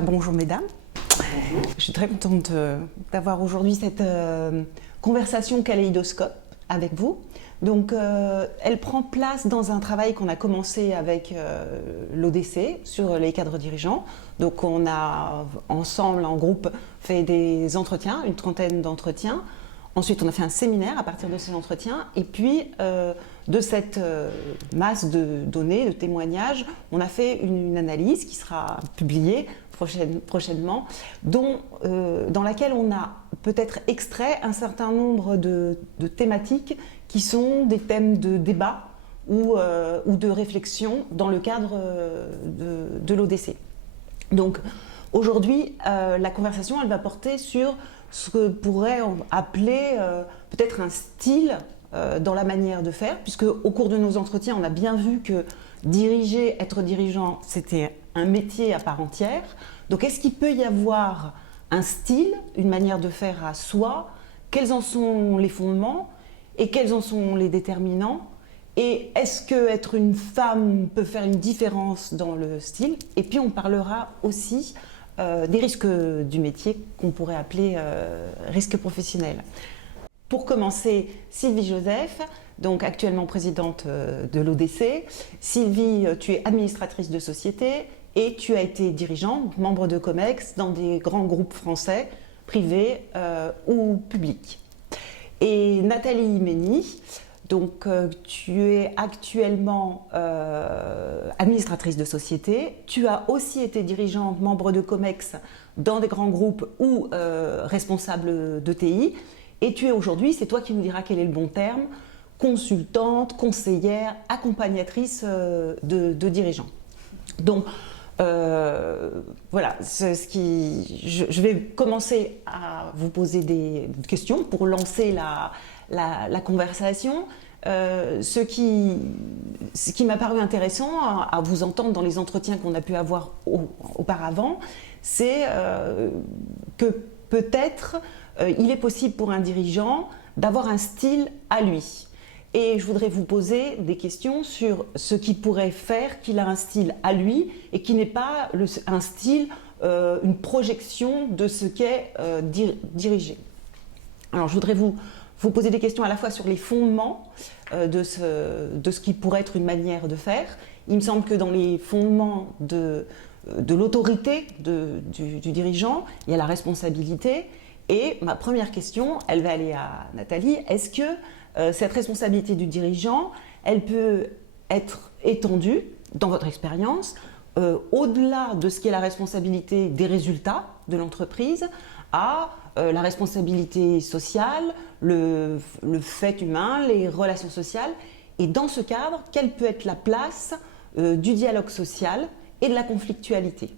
Bonjour mesdames. Bonjour. Je suis très contente d'avoir aujourd'hui cette conversation kaléidoscope avec vous. Donc, elle prend place dans un travail qu'on a commencé avec l'ODC sur les cadres dirigeants. Donc, on a ensemble, en groupe, fait des entretiens, une trentaine d'entretiens. Ensuite, on a fait un séminaire à partir de ces entretiens. Et puis, de cette masse de données, de témoignages, on a fait une analyse qui sera publiée prochainement, dans laquelle on a peut-être extrait un certain nombre de thématiques qui sont des thèmes de débat ou de réflexion dans le cadre de l'ODC. Donc aujourd'hui, la conversation, elle va porter sur ce que pourrait appeler peut-être un style dans la manière de faire, puisque au cours de nos entretiens, on a bien vu que diriger, être dirigeant, c'était un métier à part entière. Donc, est-ce qu'il peut y avoir un style, une manière de faire à soi? Quels en sont les fondements et quels en sont les déterminants? Et est-ce qu'être une femme peut faire une différence dans le style? Et puis, on parlera aussi des risques du métier qu'on pourrait appeler risques professionnels. Pour commencer, Sylvie Joseph, donc actuellement présidente de l'ODC. Sylvie, tu es administratrice de société et tu as été dirigeante, membre de COMEX dans des grands groupes français, privés ou publics. Et Nathalie Mény, donc tu es actuellement administratrice de société. Tu as aussi été dirigeante, membre de COMEX dans des grands groupes ou responsable d'ETI. Et tu es aujourd'hui, c'est toi qui nous diras quel est le bon terme, consultante, conseillère, accompagnatrice de dirigeants. Donc, voilà, je vais commencer à vous poser des questions pour lancer la conversation. Ce qui m'a paru intéressant à vous entendre dans les entretiens qu'on a pu avoir auparavant, c'est que peut-être il est possible pour un dirigeant d'avoir un style à lui. Et je voudrais vous poser des questions sur ce qui pourrait faire qu'il a un style à lui et qui n'est pas un style, une projection de ce qu'est diriger. Alors je voudrais vous poser des questions à la fois sur les fondements de ce qui pourrait être une manière de faire. Il me semble que dans les fondements de l'autorité du dirigeant, il y a la responsabilité. Et ma première question, elle va aller à Nathalie. Est-ce que cette responsabilité du dirigeant, elle peut être étendue, dans votre expérience, au-delà de ce qui est la responsabilité des résultats de l'entreprise, à la responsabilité sociale, le fait humain, les relations sociales? Et dans ce cadre, quelle peut être la place du dialogue social et de la conflictualité?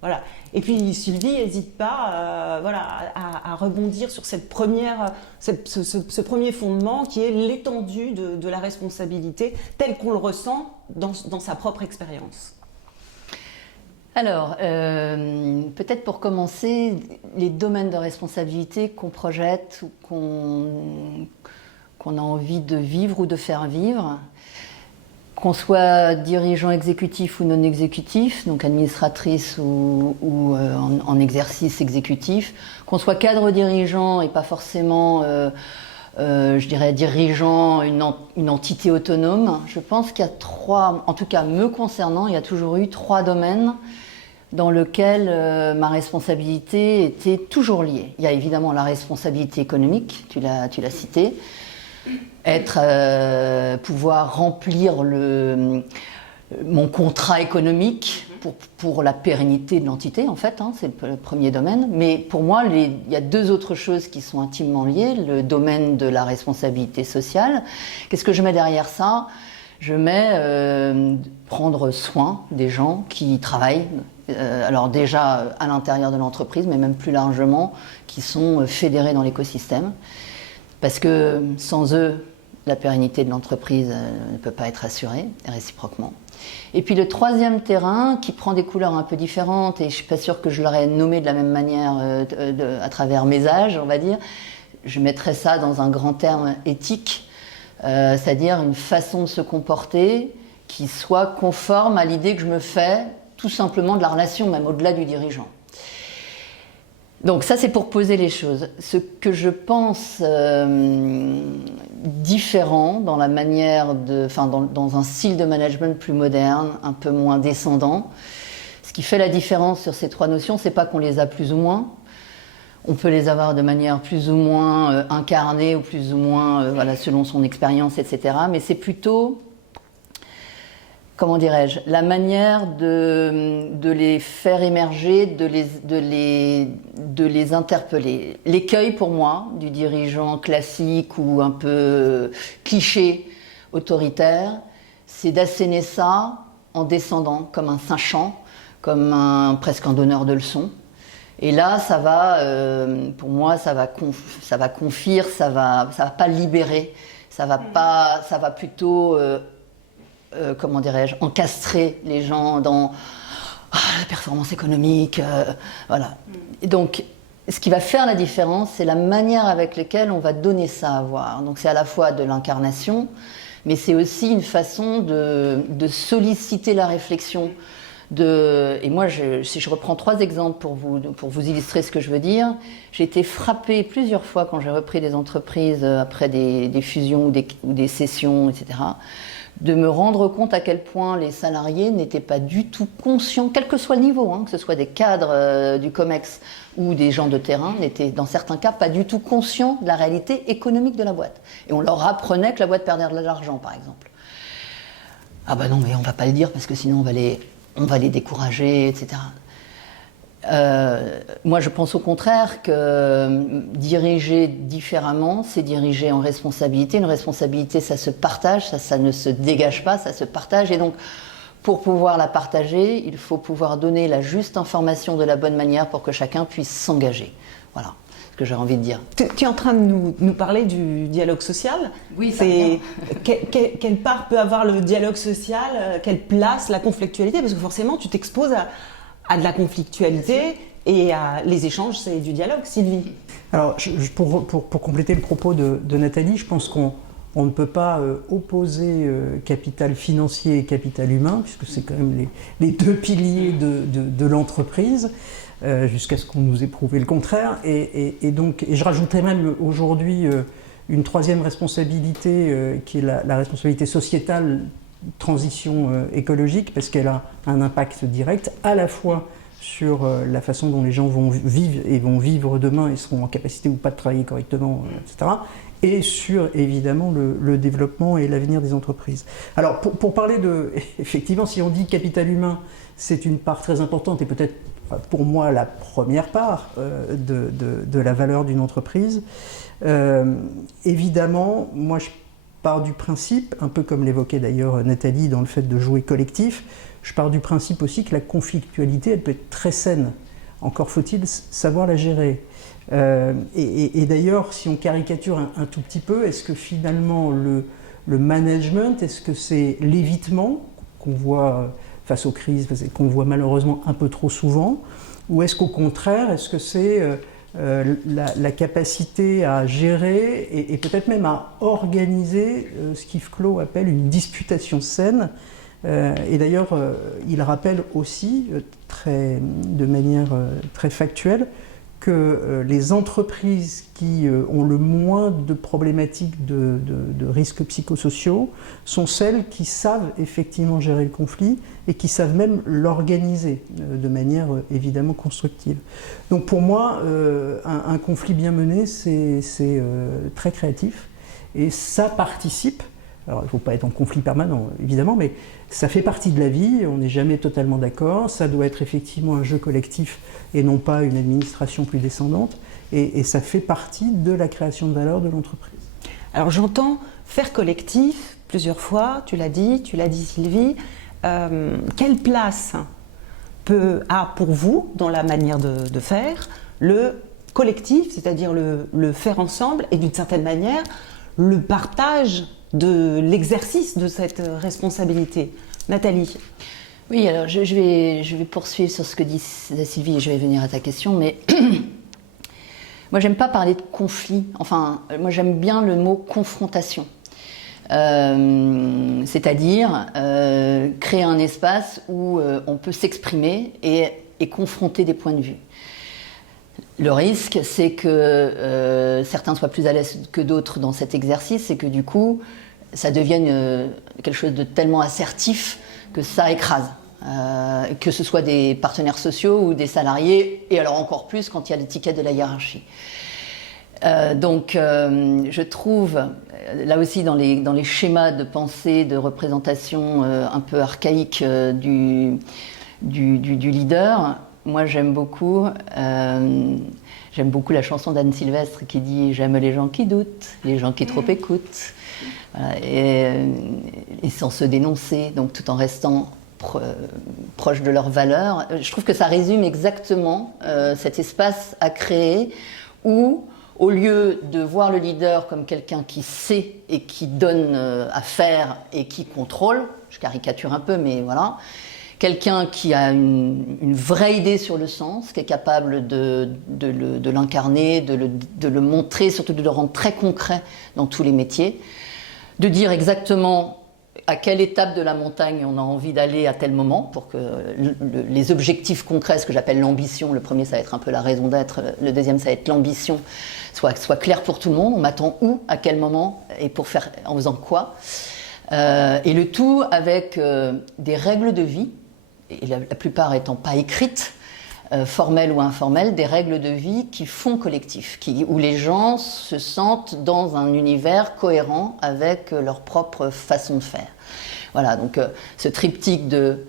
Voilà. Et puis Sylvie, n'hésite pas à rebondir sur ce premier fondement qui est l'étendue de la responsabilité telle qu'on le ressent dans sa propre expérience. Alors, peut-être pour commencer, les domaines de responsabilité qu'on projette ou qu'on a envie de vivre ou de faire vivre. Qu'on soit dirigeant exécutif ou non exécutif, donc administratrice ou en exercice exécutif, qu'on soit cadre dirigeant et pas forcément, je dirais, dirigeant une entité autonome, je pense qu'il y a trois, en tout cas me concernant, il y a toujours eu trois domaines dans lesquels ma responsabilité était toujours liée. Il y a évidemment la responsabilité économique, tu l'as cité, pouvoir remplir mon contrat économique pour la pérennité de l'entité, en fait, hein, c'est le premier domaine. Mais pour moi, il y a deux autres choses qui sont intimement liées. Le domaine de la responsabilité sociale. Qu'est-ce que je mets derrière ça? Je mets prendre soin des gens qui travaillent, alors déjà à l'intérieur de l'entreprise, mais même plus largement, qui sont fédérés dans l'écosystème. Parce que sans eux, la pérennité de l'entreprise ne peut pas être assurée, et réciproquement. Et puis le troisième terrain, qui prend des couleurs un peu différentes, et je ne suis pas sûre que je l'aurais nommé de la même manière à travers mes âges, on va dire, je mettrais ça dans un grand terme éthique, c'est-à-dire une façon de se comporter qui soit conforme à l'idée que je me fais tout simplement de la relation, même au-delà du dirigeant. Donc ça, c'est pour poser les choses. Ce que je pense différent dans la manière dans un style de management plus moderne, un peu moins descendant, ce qui fait la différence sur ces trois notions, c'est pas qu'on les a plus ou moins. On peut les avoir de manière plus ou moins incarnée ou plus ou moins selon son expérience, etc. Mais c'est plutôt, comment dirais-je, la manière de les faire émerger, de les interpeller. L'écueil pour moi du dirigeant classique ou un peu cliché autoritaire, c'est d'asséner ça en descendant comme un sachant, comme presque un donneur de leçons. Et là, ça va, pour moi, ça va confire, ça va pas libérer, ça va plutôt, comment dirais-je, encastrer les gens dans la performance économique, voilà. Et donc, ce qui va faire la différence, c'est la manière avec laquelle on va donner ça à voir. Donc, c'est à la fois de l'incarnation, mais c'est aussi une façon de solliciter la réflexion. Et moi, si je reprends 3 exemples pour vous illustrer ce que je veux dire, j'ai été frappée plusieurs fois quand j'ai repris des entreprises après des fusions ou des cessions, etc., de me rendre compte à quel point les salariés n'étaient pas du tout conscients, quel que soit le niveau, que ce soit des cadres du COMEX ou des gens de terrain, n'étaient dans certains cas pas du tout conscients de la réalité économique de la boîte. Et on leur apprenait que la boîte perdait de l'argent, par exemple. Ah bah non, mais on va pas le dire parce que sinon on va les décourager, etc. Moi, je pense au contraire que diriger différemment, c'est diriger en responsabilité. Une responsabilité, ça se partage, ça ne se dégage pas, ça se partage. Et donc, pour pouvoir la partager, il faut pouvoir donner la juste information de la bonne manière pour que chacun puisse s'engager. Voilà ce que j'ai envie de dire. Tu es en train de nous parler du dialogue social. Oui, c'est quelle part peut avoir le dialogue social, quelle place la conflictualité, parce que forcément tu t'exposes à de la conflictualité et les échanges, c'est du dialogue. Sylvie. Alors pour compléter le propos de Nathalie, je pense qu'on ne peut pas opposer capital financier et capital humain, puisque c'est quand même les 2 piliers de l'entreprise. Jusqu'à ce qu'on nous ait prouvé le contraire. Et je rajouterais même aujourd'hui une 3e responsabilité qui est la responsabilité sociétale, transition écologique, parce qu'elle a un impact direct à la fois sur la façon dont les gens vont vivre demain et seront en capacité ou pas de travailler correctement, etc. Et sur évidemment le développement et l'avenir des entreprises. Alors pour parler effectivement, si on dit capital humain, c'est une part très importante et peut-être pour moi la première part de la valeur d'une entreprise. Évidemment, moi je pars du principe, un peu comme l'évoquait d'ailleurs Nathalie dans le fait de jouer collectif, je pars du principe aussi que la conflictualité, elle peut être très saine. Encore faut-il savoir la gérer. Et d'ailleurs, si on caricature un tout petit peu, est-ce que finalement le management, est-ce que c'est l'évitement qu'on voit face aux crises, qu'on voit malheureusement un peu trop souvent, ou est-ce qu'au contraire, est-ce que c'est la capacité à gérer et peut-être même à organiser ce qu'Yves Clos appelle une disputation saine. Et d'ailleurs, il rappelle aussi, de manière très factuelle, que les entreprises qui ont le moins de problématiques de risques psychosociaux sont celles qui savent effectivement gérer le conflit et qui savent même l'organiser de manière évidemment constructive. Donc pour moi, un conflit bien mené, c'est très créatif et ça participe. Alors il ne faut pas être en conflit permanent évidemment, mais ça fait partie de la vie, on n'est jamais totalement d'accord, ça doit être effectivement un jeu collectif et non pas une administration plus descendante, et ça fait partie de la création de valeur de l'entreprise. Alors j'entends faire collectif, plusieurs fois, tu l'as dit Sylvie. Quelle place a pour vous, dans la manière de faire, le collectif, c'est-à-dire le faire ensemble et d'une certaine manière, le partage de l'exercice de cette responsabilité? Nathalie? Oui, alors je vais poursuivre sur ce que dit Sylvie et je vais venir à ta question, mais moi j'aime pas parler de conflit, enfin moi j'aime bien le mot confrontation, c'est-à-dire créer un espace où on peut s'exprimer et confronter des points de vue. Le risque, c'est que certains soient plus à l'aise que d'autres dans cet exercice et que du coup, ça devienne quelque chose de tellement assertif que ça écrase. Que ce soit des partenaires sociaux ou des salariés, et alors encore plus quand il y a l'étiquette de la hiérarchie. Donc je trouve, là aussi dans les schémas de pensée, de représentation un peu archaïque du leader, moi j'aime beaucoup la chanson d'Anne Sylvestre qui dit « J'aime les gens qui doutent, les gens qui trop écoutent ». Voilà, et sans se dénoncer, donc tout en restant proche de leurs valeurs. Je trouve que ça résume exactement cet espace à créer où, au lieu de voir le leader comme quelqu'un qui sait et qui donne à faire et qui contrôle, je caricature un peu, mais voilà, quelqu'un qui a une vraie idée sur le sens, qui est capable de l'incarner, de le montrer, surtout de le rendre très concret dans tous les métiers, de dire exactement à quelle étape de la montagne on a envie d'aller à tel moment pour que les objectifs concrets, ce que j'appelle l'ambition, le premier ça va être un peu la raison d'être, le deuxième ça va être l'ambition, soit clair pour tout le monde, on m'attend où, à quel moment et en faisant quoi, et le tout avec des règles de vie, et la plupart étant pas écrites, formelles ou informelles, des règles de vie qui font collectif, où les gens se sentent dans un univers cohérent avec leur propre façon de faire. Voilà, donc ce triptyque de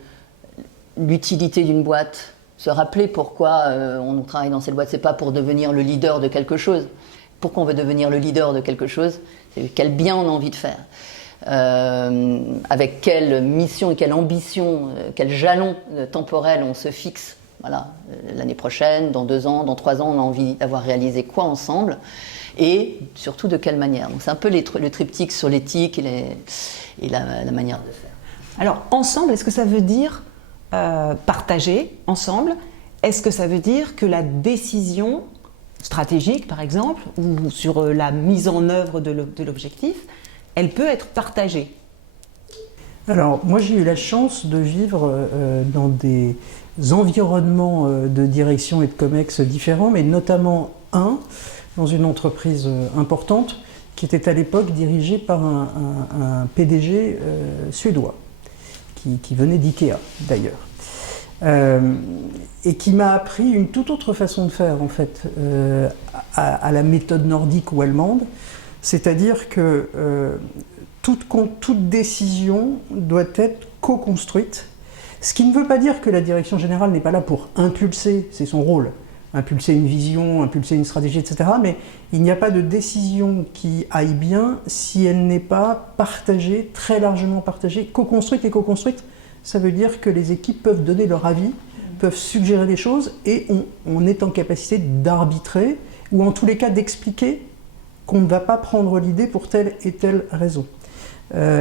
l'utilité d'une boîte, se rappeler pourquoi on travaille dans cette boîte, c'est pas pour devenir le leader de quelque chose. Pourquoi on veut devenir le leader de quelque chose? C'est quel bien on a envie de faire. Avec quelle mission et quelle ambition, quel jalon temporel on se fixe. Voilà, l'année prochaine, dans 2 ans, dans 3 ans, on a envie d'avoir réalisé quoi ensemble et surtout de quelle manière. Donc c'est un peu le triptyque sur l'éthique et la manière de faire. Alors ensemble, est-ce que ça veut dire partager ensemble? Est-ce que ça veut dire que la décision stratégique, par exemple, ou sur la mise en œuvre de l'objectif, elle peut être partagée? Alors, moi j'ai eu la chance de vivre dans des environnements de direction et de COMEX différents, mais notamment dans une entreprise importante qui était à l'époque dirigée par un PDG suédois, qui venait d'IKEA d'ailleurs, et qui m'a appris une toute autre façon de faire en fait, à la méthode nordique ou allemande, c'est-à-dire que toute décision doit être co-construite, ce qui ne veut pas dire que la direction générale n'est pas là pour impulser, c'est son rôle, impulser une vision, impulser une stratégie, etc. Mais il n'y a pas de décision qui aille bien si elle n'est pas partagée, très largement partagée, co-construite. Et co-construite, ça veut dire que les équipes peuvent donner leur avis, peuvent suggérer des choses et on est en capacité d'arbitrer ou en tous les cas d'expliquer qu'on ne va pas prendre l'idée pour telle et telle raison.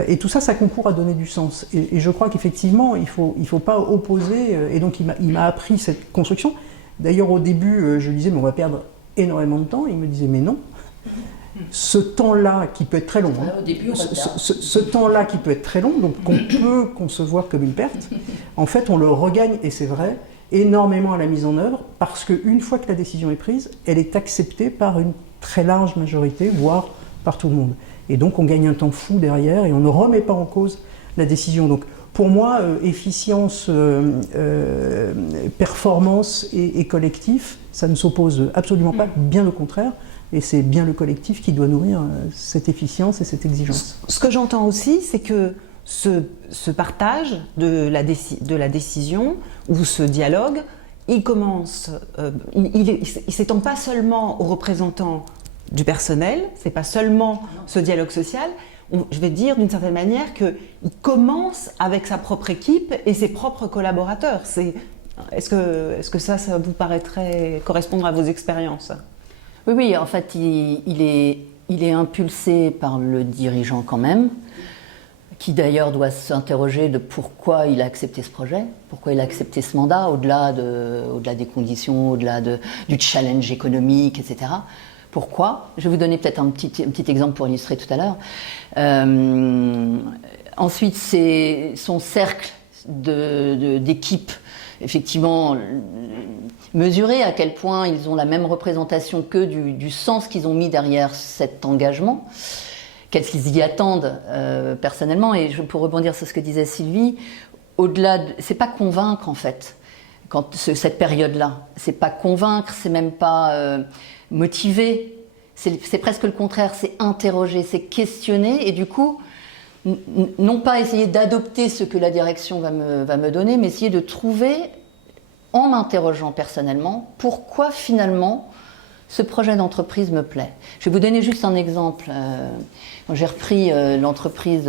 Et tout ça, ça concourt à donner du sens. Et je crois qu'effectivement, il faut pas opposer. Et donc, il m'a appris cette construction. D'ailleurs, au début, je lui disais, mais on va perdre énormément de temps. Il me disait, mais non. Ce temps-là, qui peut être très long, au début, ce temps-là qui peut être très long, donc qu'on peut concevoir comme une perte, en fait, on le regagne, et c'est vrai, énormément à la mise en œuvre, parce qu'une fois que la décision est prise, elle est acceptée par une très large majorité, voire par tout le monde. Et donc on gagne un temps fou derrière et on ne remet pas en cause la décision. Donc pour moi, efficience, performance et collectif, ça ne s'oppose absolument pas, bien au contraire. Et c'est bien le collectif qui doit nourrir cette efficience et cette exigence. Ce que j'entends aussi, c'est que ce partage de la décision ou ce dialogue, il commence, il s'étend pas seulement aux représentants du personnel, c'est pas seulement ce dialogue social. je vais dire d'une certaine manière qu'il commence avec sa propre équipe et ses propres collaborateurs. Est-ce que ça vous paraîtrait correspondre à vos expériences? Oui, oui, en fait, il est impulsé par le dirigeant quand même, qui d'ailleurs doit s'interroger de pourquoi il a accepté ce projet, pourquoi il a accepté ce mandat, au-delà des conditions, au-delà du challenge économique, etc. Pourquoi? Je vais vous donner peut-être un petit exemple pour illustrer tout à l'heure. Ensuite, c'est son cercle d'équipe, effectivement, mesurer à quel point ils ont la même représentation que du sens qu'ils ont mis derrière cet engagement. Qu'est-ce qu'ils y attendent personnellement. Et pour rebondir sur ce que disait Sylvie, au-delà, c'est pas convaincre en fait, cette période-là. C'est pas convaincre, c'est même pas motiver. C'est presque le contraire, c'est interroger, c'est questionner et du coup, non pas essayer d'adopter ce que la direction va me donner, mais essayer de trouver, en m'interrogeant personnellement, pourquoi finalement ce projet d'entreprise me plaît. Je vais vous donner juste un exemple. J'ai repris l'entreprise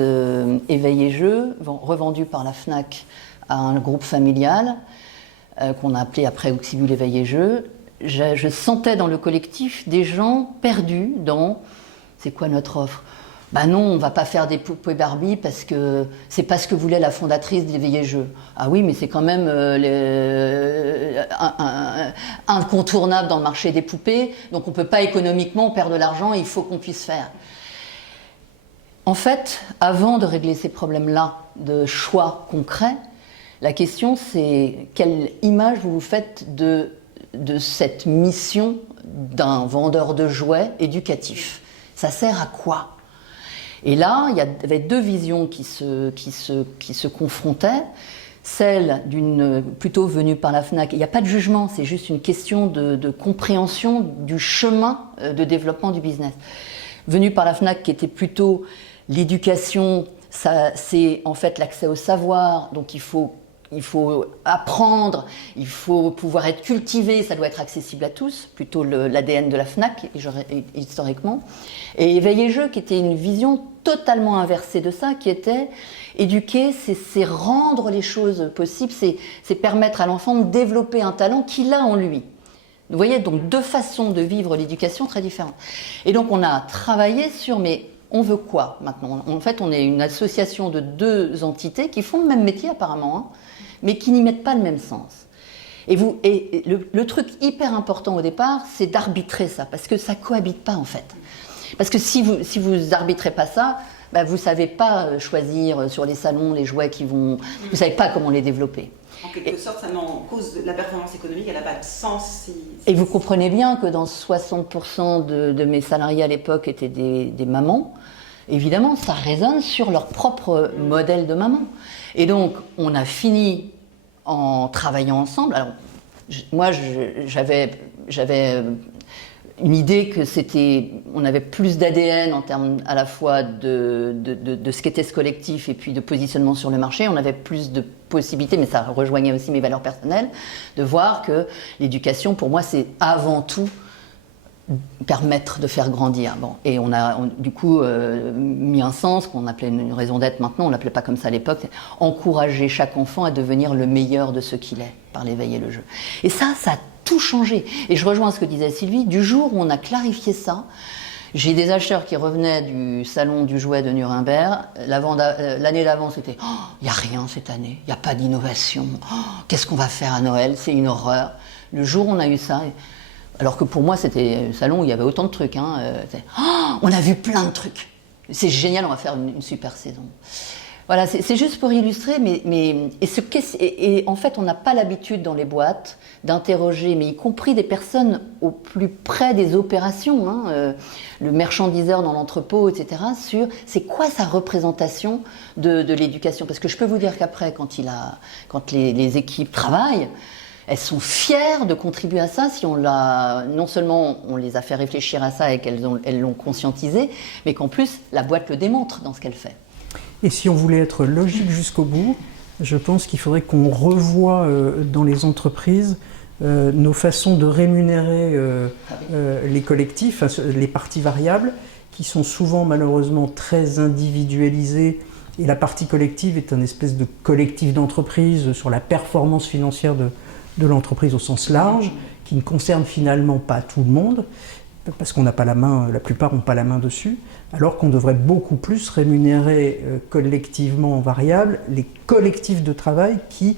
Éveil et Jeux, revendue par la Fnac à un groupe familial, qu'on a appelé après Auxibus Éveil et Jeux. Je sentais dans le collectif des gens perdus dans « c'est quoi notre offre ?» Ben non, on ne va pas faire des poupées Barbie parce que c'est pas ce que voulait la fondatrice d'Éveil et Jeux. Ah oui, mais c'est quand même incontournable dans le marché des poupées, donc on ne peut pas économiquement perdre de l'argent, il faut qu'on puisse faire. En fait, avant de régler ces problèmes-là de choix concrets, la question c'est quelle image vous vous faites de cette mission d'un vendeur de jouets éducatif. Ça sert à quoi ? Et là, il y avait deux visions qui se confrontaient. Celle d'une plutôt venue par la Fnac. Il n'y a pas de jugement, c'est juste une question de compréhension du chemin de développement du business. Venue par la Fnac qui était plutôt l'éducation, c'est en fait l'accès au savoir, donc il faut apprendre, il faut pouvoir être cultivé, ça doit être accessible à tous, plutôt l'ADN de la Fnac, historiquement. Et Éveil et Jeux, qui était une vision totalement inversée de ça, qui était éduquer, c'est rendre les choses possibles, c'est permettre à l'enfant de développer un talent qu'il a en lui. Vous voyez, donc deux façons de vivre l'éducation très différentes. Et donc on a travaillé sur, mais on veut quoi maintenant? En fait, on est une association de deux entités qui font le même métier apparemment, hein, mais qui n'y mettent pas le même sens. Et le truc hyper important au départ, c'est d'arbitrer ça, parce que ça cohabite pas en fait. Parce que si vous arbitrez pas ça, bah, vous savez pas choisir sur les salons les jouets qui vont... Vous savez pas comment les développer. En quelque sorte, ça met en cause la performance économique, elle n'a pas de sens si... Et vous comprenez bien que dans 60% de mes salariés à l'époque étaient des mamans. Évidemment, ça résonne sur leur propre modèle de maman. Et donc, on a fini en travaillant ensemble. Alors, moi, j'avais une idée que on avait plus d'ADN en termes à la fois de ce qu'était ce collectif et puis de positionnement sur le marché. On avait plus de possibilités, mais ça rejoignait aussi mes valeurs personnelles, de voir que l'éducation, pour moi, c'est avant tout permettre de faire grandir. Bon. Et on a du coup mis un sens qu'on appelait une raison d'être maintenant, on ne l'appelait pas comme ça à l'époque, encourager chaque enfant à devenir le meilleur de ce qu'il est par l'éveil et le jeu. Et ça a tout changé. Et je rejoins ce que disait Sylvie, du jour où on a clarifié ça, j'ai des acheteurs qui revenaient du salon du jouet de Nuremberg. L'année d'avant, c'était « il n'y a rien cette année, il n'y a pas d'innovation, qu'est-ce qu'on va faire à Noël, c'est une horreur ». Le jour où on a eu ça... Alors que pour moi, c'était un salon où il y avait autant de trucs. Hein. On a vu plein de trucs. C'est génial, on va faire une super saison. Voilà, c'est juste pour illustrer. Et en fait, on n'a pas l'habitude dans les boîtes d'interroger, mais y compris des personnes au plus près des opérations, hein, le merchandiseur dans l'entrepôt, etc., sur c'est quoi sa représentation de l'éducation. Parce que je peux vous dire qu'après, quand les équipes travaillent, elles sont fières de contribuer à ça si non seulement on les a fait réfléchir à ça et qu'elles l'ont conscientisé, mais qu'en plus la boîte le démontre dans ce qu'elle fait. Et si on voulait être logique jusqu'au bout, je pense qu'il faudrait qu'on revoie dans les entreprises nos façons de rémunérer les collectifs, les parties variables, qui sont souvent malheureusement très individualisées, et la partie collective est un espèce de collectif d'entreprise sur la performance financière de l'entreprise au sens large, qui ne concerne finalement pas tout le monde, parce qu'on n'a pas la main, la plupart n'ont pas la main dessus, alors qu'on devrait beaucoup plus rémunérer collectivement en variable les collectifs de travail qui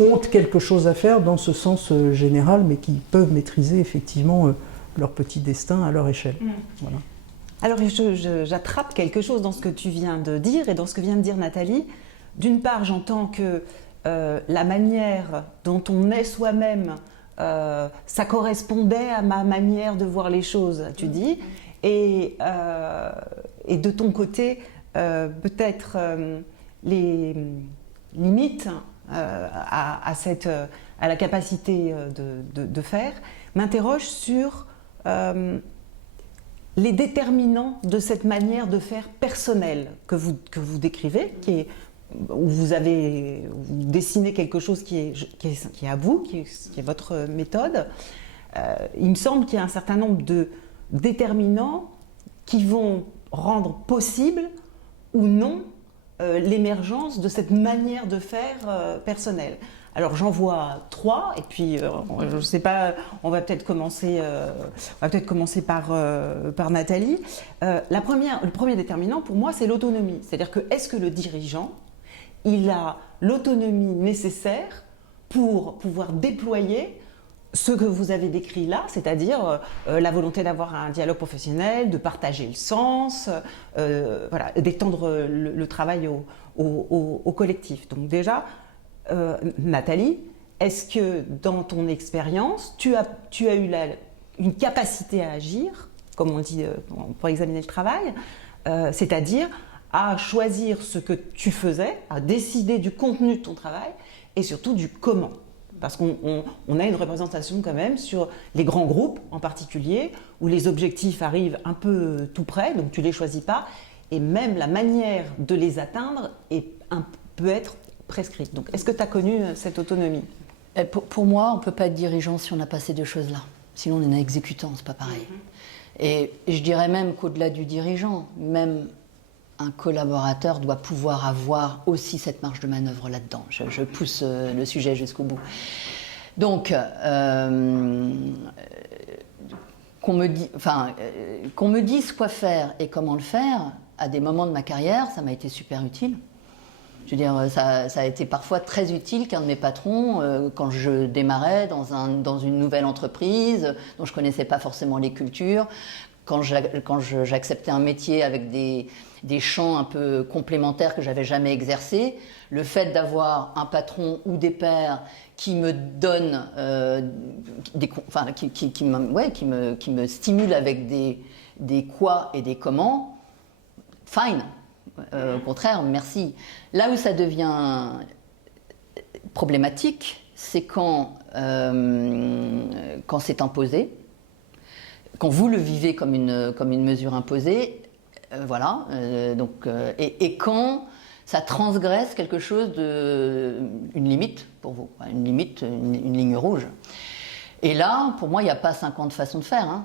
ont quelque chose à faire dans ce sens général, mais qui peuvent maîtriser effectivement leur petit destin à leur échelle. Voilà. Alors j'attrape quelque chose dans ce que tu viens de dire et dans ce que vient de dire Nathalie. D'une part, j'entends que la manière dont on est soi-même, ça correspondait à ma manière de voir les choses, tu dis, et de ton côté, peut-être les limites à la capacité de faire, m'interroge sur les déterminants de cette manière de faire personnelle que vous décrivez, où vous dessinez quelque chose qui est à vous, qui est votre méthode. Il me semble qu'il y a un certain nombre de déterminants qui vont rendre possible ou non l'émergence de cette manière de faire personnelle. Alors j'en vois 3, et puis je ne sais pas, on va peut-être commencer par Nathalie. Le premier déterminant pour moi, c'est l'autonomie. C'est-à-dire que est-ce que le dirigeant, il a l'autonomie nécessaire pour pouvoir déployer ce que vous avez décrit là, c'est-à-dire la volonté d'avoir un dialogue professionnel, de partager le sens, voilà, d'étendre le travail au collectif. Donc déjà, Nathalie, est-ce que dans ton expérience, tu as eu une capacité à agir, comme on dit pour examiner le travail, c'est-à-dire à choisir ce que tu faisais, à décider du contenu de ton travail et surtout du comment? Parce qu'on a une représentation quand même sur les grands groupes en particulier, où les objectifs arrivent un peu tout près, donc tu ne les choisis pas, et même la manière de les atteindre peut être prescrite. Donc est-ce que tu as connu cette autonomie? Pour moi, on ne peut pas être dirigeant si on n'a pas ces deux choses-là. Sinon, on est exécutant, c'est pas pareil. Et je dirais même qu'au-delà du dirigeant, même un collaborateur doit pouvoir avoir aussi cette marge de manœuvre là-dedans. Je pousse le sujet jusqu'au bout. Donc, qu'on me dise quoi faire et comment le faire, à des moments de ma carrière, ça m'a été super utile. Je veux dire, ça a été parfois très utile qu'un de mes patrons, quand je démarrais dans une nouvelle entreprise, dont je ne connaissais pas forcément les cultures, quand j'acceptais un métier avec des champs un peu complémentaires que je n'avais jamais exercés, le fait d'avoir un patron ou des pairs qui me donnent, qui me stimulent avec des quoi et des comment, fine. Au contraire, merci. Là où ça devient problématique, c'est quand c'est imposé, quand vous le vivez comme une mesure imposée, voilà. Et quand ça transgresse quelque chose une limite pour vous, une limite, une ligne rouge. Et là, pour moi, il n'y a pas 50 façons de faire. Hein.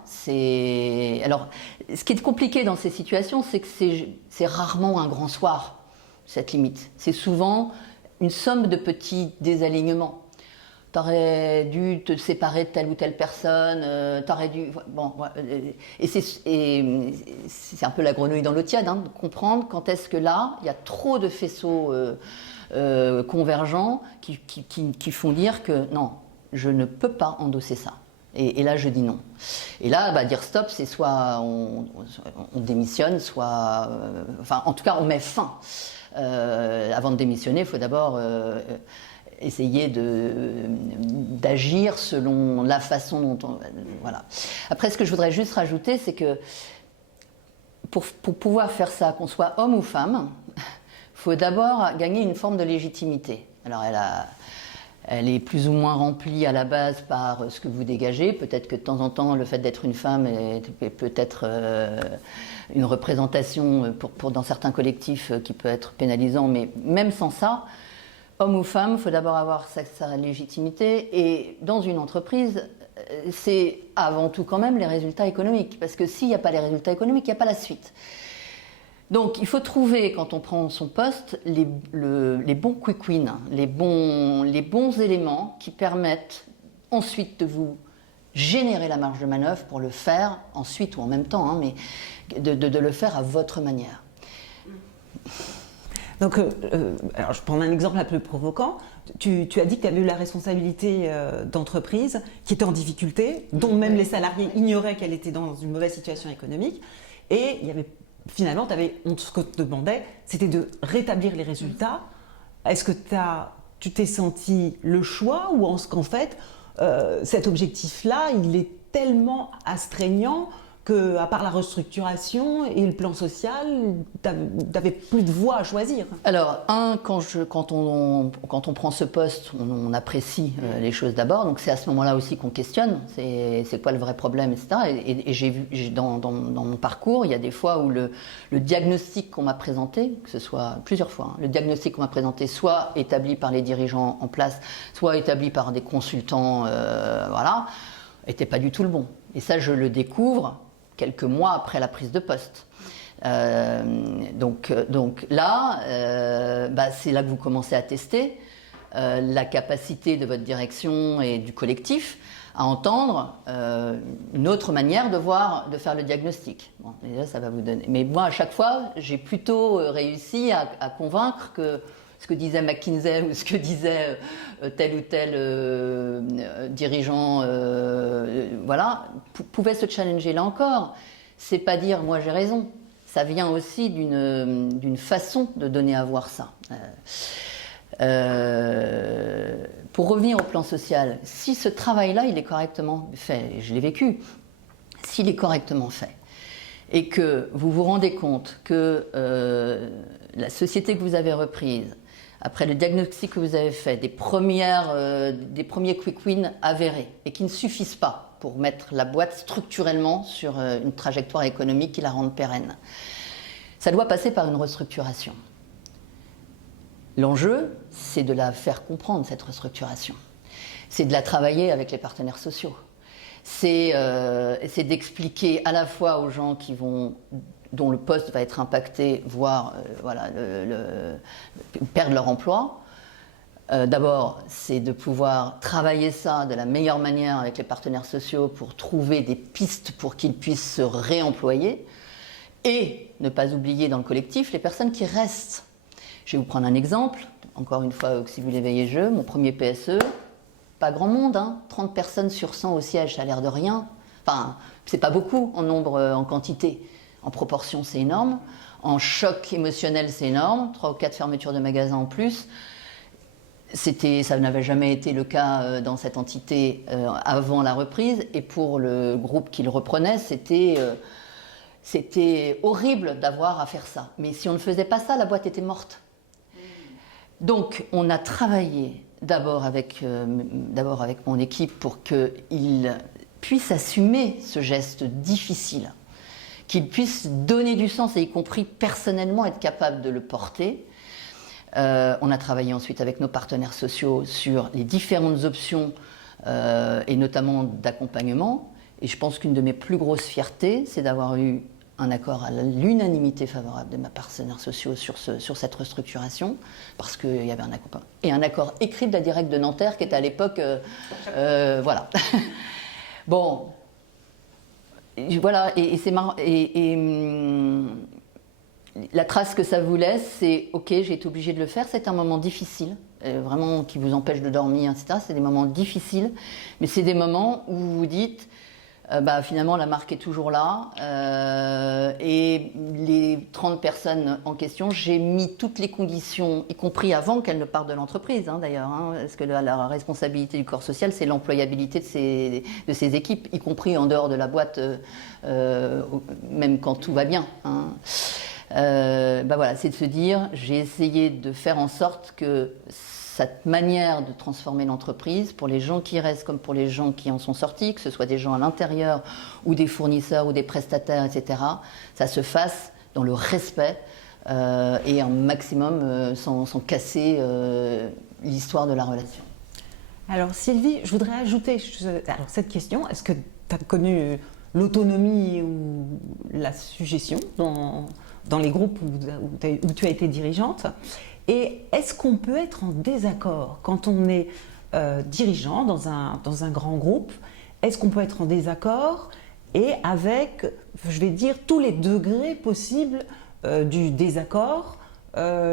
Alors, ce qui est compliqué dans ces situations, c'est que c'est rarement un grand soir, cette limite. C'est souvent une somme de petits désalignements. T'aurais dû te séparer de telle ou telle personne, t'aurais dû... Bon, et c'est un peu la grenouille dans l'eau tiède, hein, de comprendre quand est-ce que là, il y a trop de faisceaux convergents qui font dire que non, je ne peux pas endosser ça. Et là, je dis non. Et là, dire stop, c'est soit on démissionne, soit... enfin, en tout cas, on met fin. Avant de démissionner, il faut d'abord essayer d'agir selon la façon dont on... Voilà. Après, ce que je voudrais juste rajouter, c'est que pour pouvoir faire ça, qu'on soit homme ou femme, il faut d'abord gagner une forme de légitimité. Alors, elle est plus ou moins remplie à la base par ce que vous dégagez. Peut-être que de temps en temps, le fait d'être une femme est peut-être une représentation dans certains collectifs qui peut être pénalisant. Mais même sans ça, homme ou femme, il faut d'abord avoir sa légitimité. Et dans une entreprise, c'est avant tout quand même les résultats économiques. Parce que s'il n'y a pas les résultats économiques, il n'y a pas la suite. Donc il faut trouver, quand on prend son poste, les bons quick wins, les bons éléments qui permettent ensuite de vous générer la marge de manœuvre pour le faire ensuite ou en même temps, hein, mais de le faire à votre manière. Donc, alors je prends un exemple un peu provocant. Tu as dit que tu avais eu la responsabilité d'entreprise qui était en difficulté, dont même les salariés ignoraient qu'elle était dans une mauvaise situation économique. Et il y avait, finalement, ce que te demandait, c'était de rétablir les résultats. Est-ce que tu t'es senti le choix ou qu'en fait, cet objectif-là, il est tellement astreignant qu'à part la restructuration et le plan social, tu n'avais plus de voie à choisir? Alors, quand on prend ce poste, on apprécie les choses d'abord, donc c'est à ce moment-là aussi qu'on questionne, c'est quoi le vrai problème, etc. Et j'ai vu, dans mon parcours, il y a des fois où le diagnostic qu'on m'a présenté, que ce soit plusieurs fois, hein, le diagnostic qu'on m'a présenté, soit établi par les dirigeants en place, soit établi par des consultants, voilà, était pas du tout le bon. Et ça, je le découvre quelques mois après la prise de poste. Donc là, c'est là que vous commencez à tester la capacité de votre direction et du collectif à entendre une autre manière de faire le diagnostic. Bon, déjà, ça va vous donner. Mais moi, à chaque fois, j'ai plutôt réussi à convaincre que ce que disait McKinsey ou ce que disait tel ou tel dirigeant, voilà, pouvait se challenger. Là encore, c'est pas dire moi j'ai raison. Ça vient aussi d'une façon de donner à voir ça. Pour revenir au plan social, si ce travail-là il est correctement fait, et je l'ai vécu, s'il est correctement fait, et que vous vous rendez compte que la société que vous avez reprise, après le diagnostic que vous avez fait, des premiers quick wins avérés et qui ne suffisent pas pour mettre la boîte structurellement sur une trajectoire économique qui la rende pérenne. Ça doit passer par une restructuration. L'enjeu, c'est de la faire comprendre, cette restructuration. C'est de la travailler avec les partenaires sociaux. C'est d'expliquer à la fois aux gens dont le poste va être impacté, voire perdre leur emploi. D'abord, c'est de pouvoir travailler ça de la meilleure manière avec les partenaires sociaux pour trouver des pistes pour qu'ils puissent se réemployer et ne pas oublier dans le collectif les personnes qui restent. Je vais vous prendre un exemple, encore une fois, si vous l'éveillez jeu, mon premier PSE, pas grand monde, hein, 30 personnes sur 100 au siège, ça a l'air de rien. Enfin, c'est pas beaucoup en nombre, en quantité. En proportion, c'est énorme. En choc émotionnel, c'est énorme. 3 ou 4 fermetures de magasins en plus. Ça n'avait jamais été le cas dans cette entité avant la reprise. Et pour le groupe qui le reprenait, c'était horrible d'avoir à faire ça. Mais si on ne faisait pas ça, la boîte était morte. Donc, on a travaillé d'abord avec mon équipe pour qu'ils puissent assumer ce geste difficile, qu'ils puissent donner du sens et y compris personnellement être capables de le porter. On a travaillé ensuite avec nos partenaires sociaux sur les différentes options et notamment d'accompagnement. Et je pense qu'une de mes plus grosses fiertés, c'est d'avoir eu un accord à l'unanimité favorable de mes partenaires sociaux sur cette restructuration, parce qu'il y avait un accompagnement. Et un accord écrit de la directe de Nanterre qui était à l'époque... voilà. Bon... Voilà, et c'est marrant. La trace que ça vous laisse, c'est ok, j'ai été obligée de le faire. C'est un moment difficile, vraiment qui vous empêche de dormir, etc. C'est des moments difficiles, mais c'est des moments où vous vous dites, finalement la marque est toujours là, et les 30 personnes en question, j'ai mis toutes les conditions, y compris avant qu'elles ne partent de l'entreprise, hein, d'ailleurs, hein, parce que la responsabilité du corps social, c'est l'employabilité de ces équipes, y compris en dehors de la boîte, même quand tout va bien. Hein. Voilà, c'est de se dire, j'ai essayé de faire en sorte que cette manière de transformer l'entreprise, pour les gens qui restent comme pour les gens qui en sont sortis, que ce soit des gens à l'intérieur ou des fournisseurs ou des prestataires, etc., ça se fasse dans le respect et un maximum sans casser l'histoire de la relation. Alors Sylvie, je voudrais ajouter alors, cette question. Est-ce que tu as connu l'autonomie ou la suggestion dans les groupes où tu as été dirigeante? Et est-ce qu'on peut être en désaccord quand on est dirigeant dans un grand groupe? Est-ce qu'on peut être en désaccord et avec, je vais dire, tous les degrés possibles du désaccord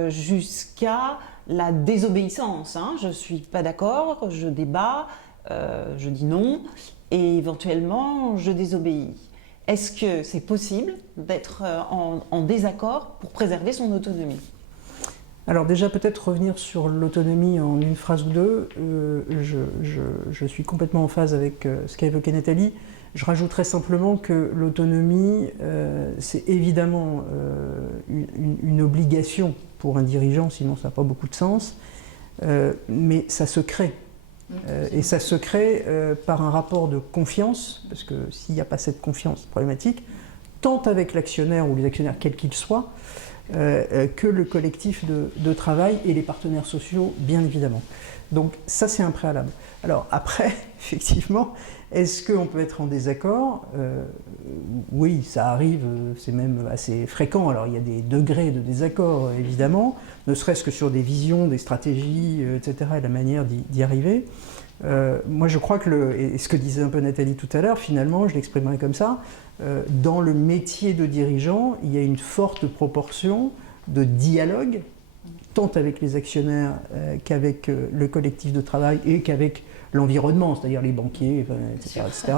jusqu'à la désobéissance, hein? Je ne suis pas d'accord, je débat, je dis non et éventuellement je désobéis. Est-ce que c'est possible d'être en désaccord pour préserver son autonomie? Alors déjà peut-être revenir sur l'autonomie en une phrase ou deux. Je suis complètement en phase avec ce qu'a évoqué Nathalie. Je rajouterais simplement que l'autonomie, c'est évidemment une obligation pour un dirigeant, sinon ça n'a pas beaucoup de sens, mais ça se crée. Et ça se crée par un rapport de confiance, parce que s'il n'y a pas cette confiance problématique, tant avec l'actionnaire ou les actionnaires quels qu'ils soient, que le collectif de travail et les partenaires sociaux, bien évidemment. Donc ça, c'est un préalable. Alors après, effectivement, est-ce qu'on peut être en désaccord? Oui, ça arrive, c'est même assez fréquent. Alors il y a des degrés de désaccord, évidemment, ne serait-ce que sur des visions, des stratégies, etc., et la manière d'y arriver. Moi, je crois que, et ce que disait un peu Nathalie tout à l'heure, finalement, je l'exprimerai comme ça, dans le métier de dirigeant, il y a une forte proportion de dialogue, tant avec les actionnaires qu'avec le collectif de travail et qu'avec l'environnement, c'est-à-dire les banquiers, etc. etc.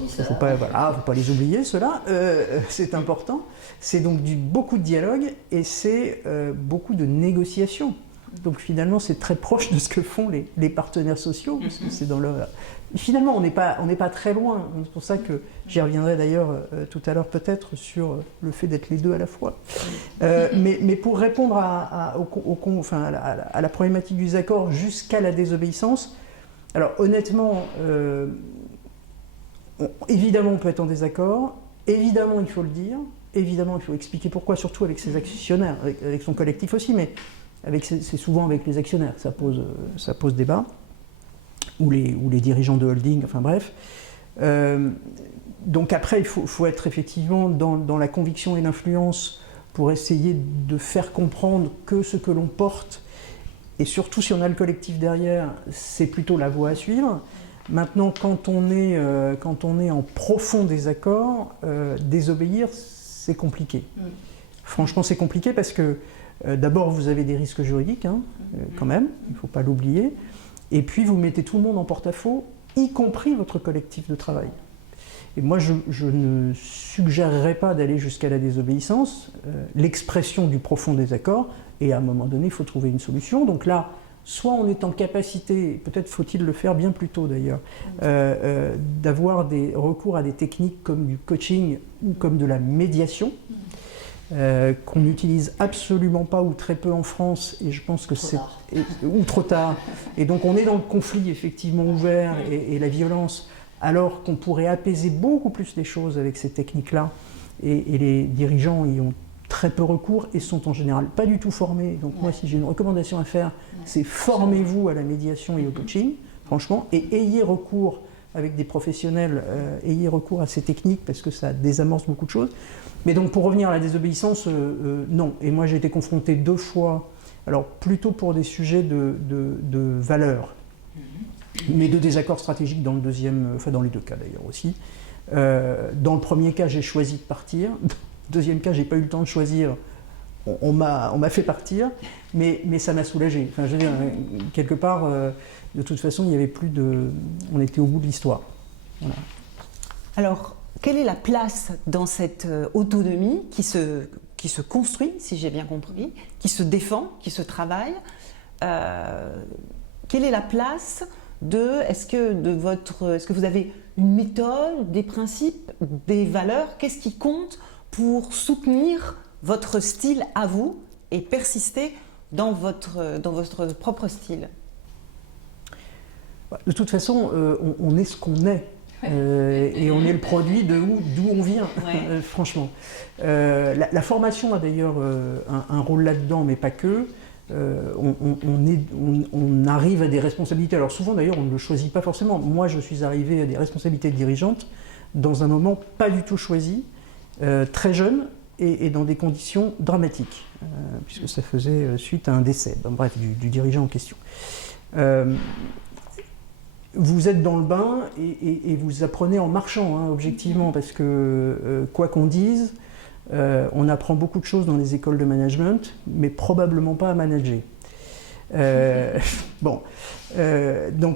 Il ne faut pas les oublier, ceux-là, c'est important. C'est donc beaucoup de dialogue et c'est beaucoup de négociations. Donc finalement, c'est très proche de ce que font les partenaires sociaux, parce que c'est dans leur... Finalement, on n'est pas très loin. C'est pour ça que j'y reviendrai d'ailleurs tout à l'heure peut-être sur le fait d'être les deux à la fois. Mais pour répondre à la problématique du désaccord jusqu'à la désobéissance, alors honnêtement, évidemment on peut être en désaccord, évidemment il faut le dire, évidemment il faut expliquer pourquoi, surtout avec ses actionnaires, avec son collectif aussi, mais c'est souvent avec les actionnaires que ça pose débat, ou les dirigeants de holding, enfin bref. Donc après, il faut être effectivement dans la conviction et l'influence pour essayer de faire comprendre que ce que l'on porte, et surtout si on a le collectif derrière, c'est plutôt la voie à suivre. Maintenant, quand on est en profond désaccord, désobéir, c'est compliqué. Franchement, c'est compliqué parce que d'abord, vous avez des risques juridiques, quand même, il ne faut pas l'oublier. Et puis, vous mettez tout le monde en porte-à-faux, y compris votre collectif de travail. Et moi, je ne suggérerais pas d'aller jusqu'à la désobéissance, l'expression du profond désaccord, et à un moment donné, il faut trouver une solution. Donc là, soit on est en capacité, peut-être faut-il le faire bien plus tôt d'ailleurs, d'avoir des recours à des techniques comme du coaching ou comme de la médiation, qu'on n'utilise absolument pas ou très peu en France, et je pense que ou trop tard. Et donc on est dans le conflit effectivement ouvert et la violence, alors qu'on pourrait apaiser beaucoup plus les choses avec ces techniques-là, et les dirigeants y ont très peu recours et sont en général pas du tout formés. Donc moi, si j'ai une recommandation à faire, c'est formez-vous à la médiation et au coaching, franchement, et ayez recours avec des professionnels, ayez recours à ces techniques parce que ça désamorce beaucoup de choses. Mais donc pour revenir à la désobéissance, non. Et moi j'ai été confronté 2 fois, alors plutôt pour des sujets de valeurs, mais de désaccords stratégiques dans le deuxième, enfin dans les 2 cas d'ailleurs aussi. Dans le premier cas, j'ai choisi de partir. Dans le deuxième cas, j'ai pas eu le temps de choisir. On m'a fait partir, mais ça m'a soulagé. Enfin, je veux dire, quelque part, de toute façon, il y avait plus de... On était au bout de l'histoire. Voilà. Alors, quelle est la place dans cette autonomie qui se construit, si j'ai bien compris, qui se défend, qui se travaille? Quelle est la place est-ce que vous avez une méthode, des principes, des valeurs? Qu'est-ce qui compte pour soutenir votre style à vous et persister dans votre propre style? De toute façon, on est ce qu'on est. Et on est le produit d'où on vient, franchement. La formation a d'ailleurs un rôle là-dedans, mais pas que. on arrive à des responsabilités. Alors souvent d'ailleurs on ne le choisit pas forcément. Moi je suis arrivé à des responsabilités dirigeantes dans un moment pas du tout choisi, très jeune et dans des conditions dramatiques, puisque ça faisait suite à un décès, bref, du dirigeant en question. Vous êtes dans le bain et vous apprenez en marchant, hein, objectivement, parce que quoi qu'on dise, on apprend beaucoup de choses dans les écoles de management, mais probablement pas à manager. Donc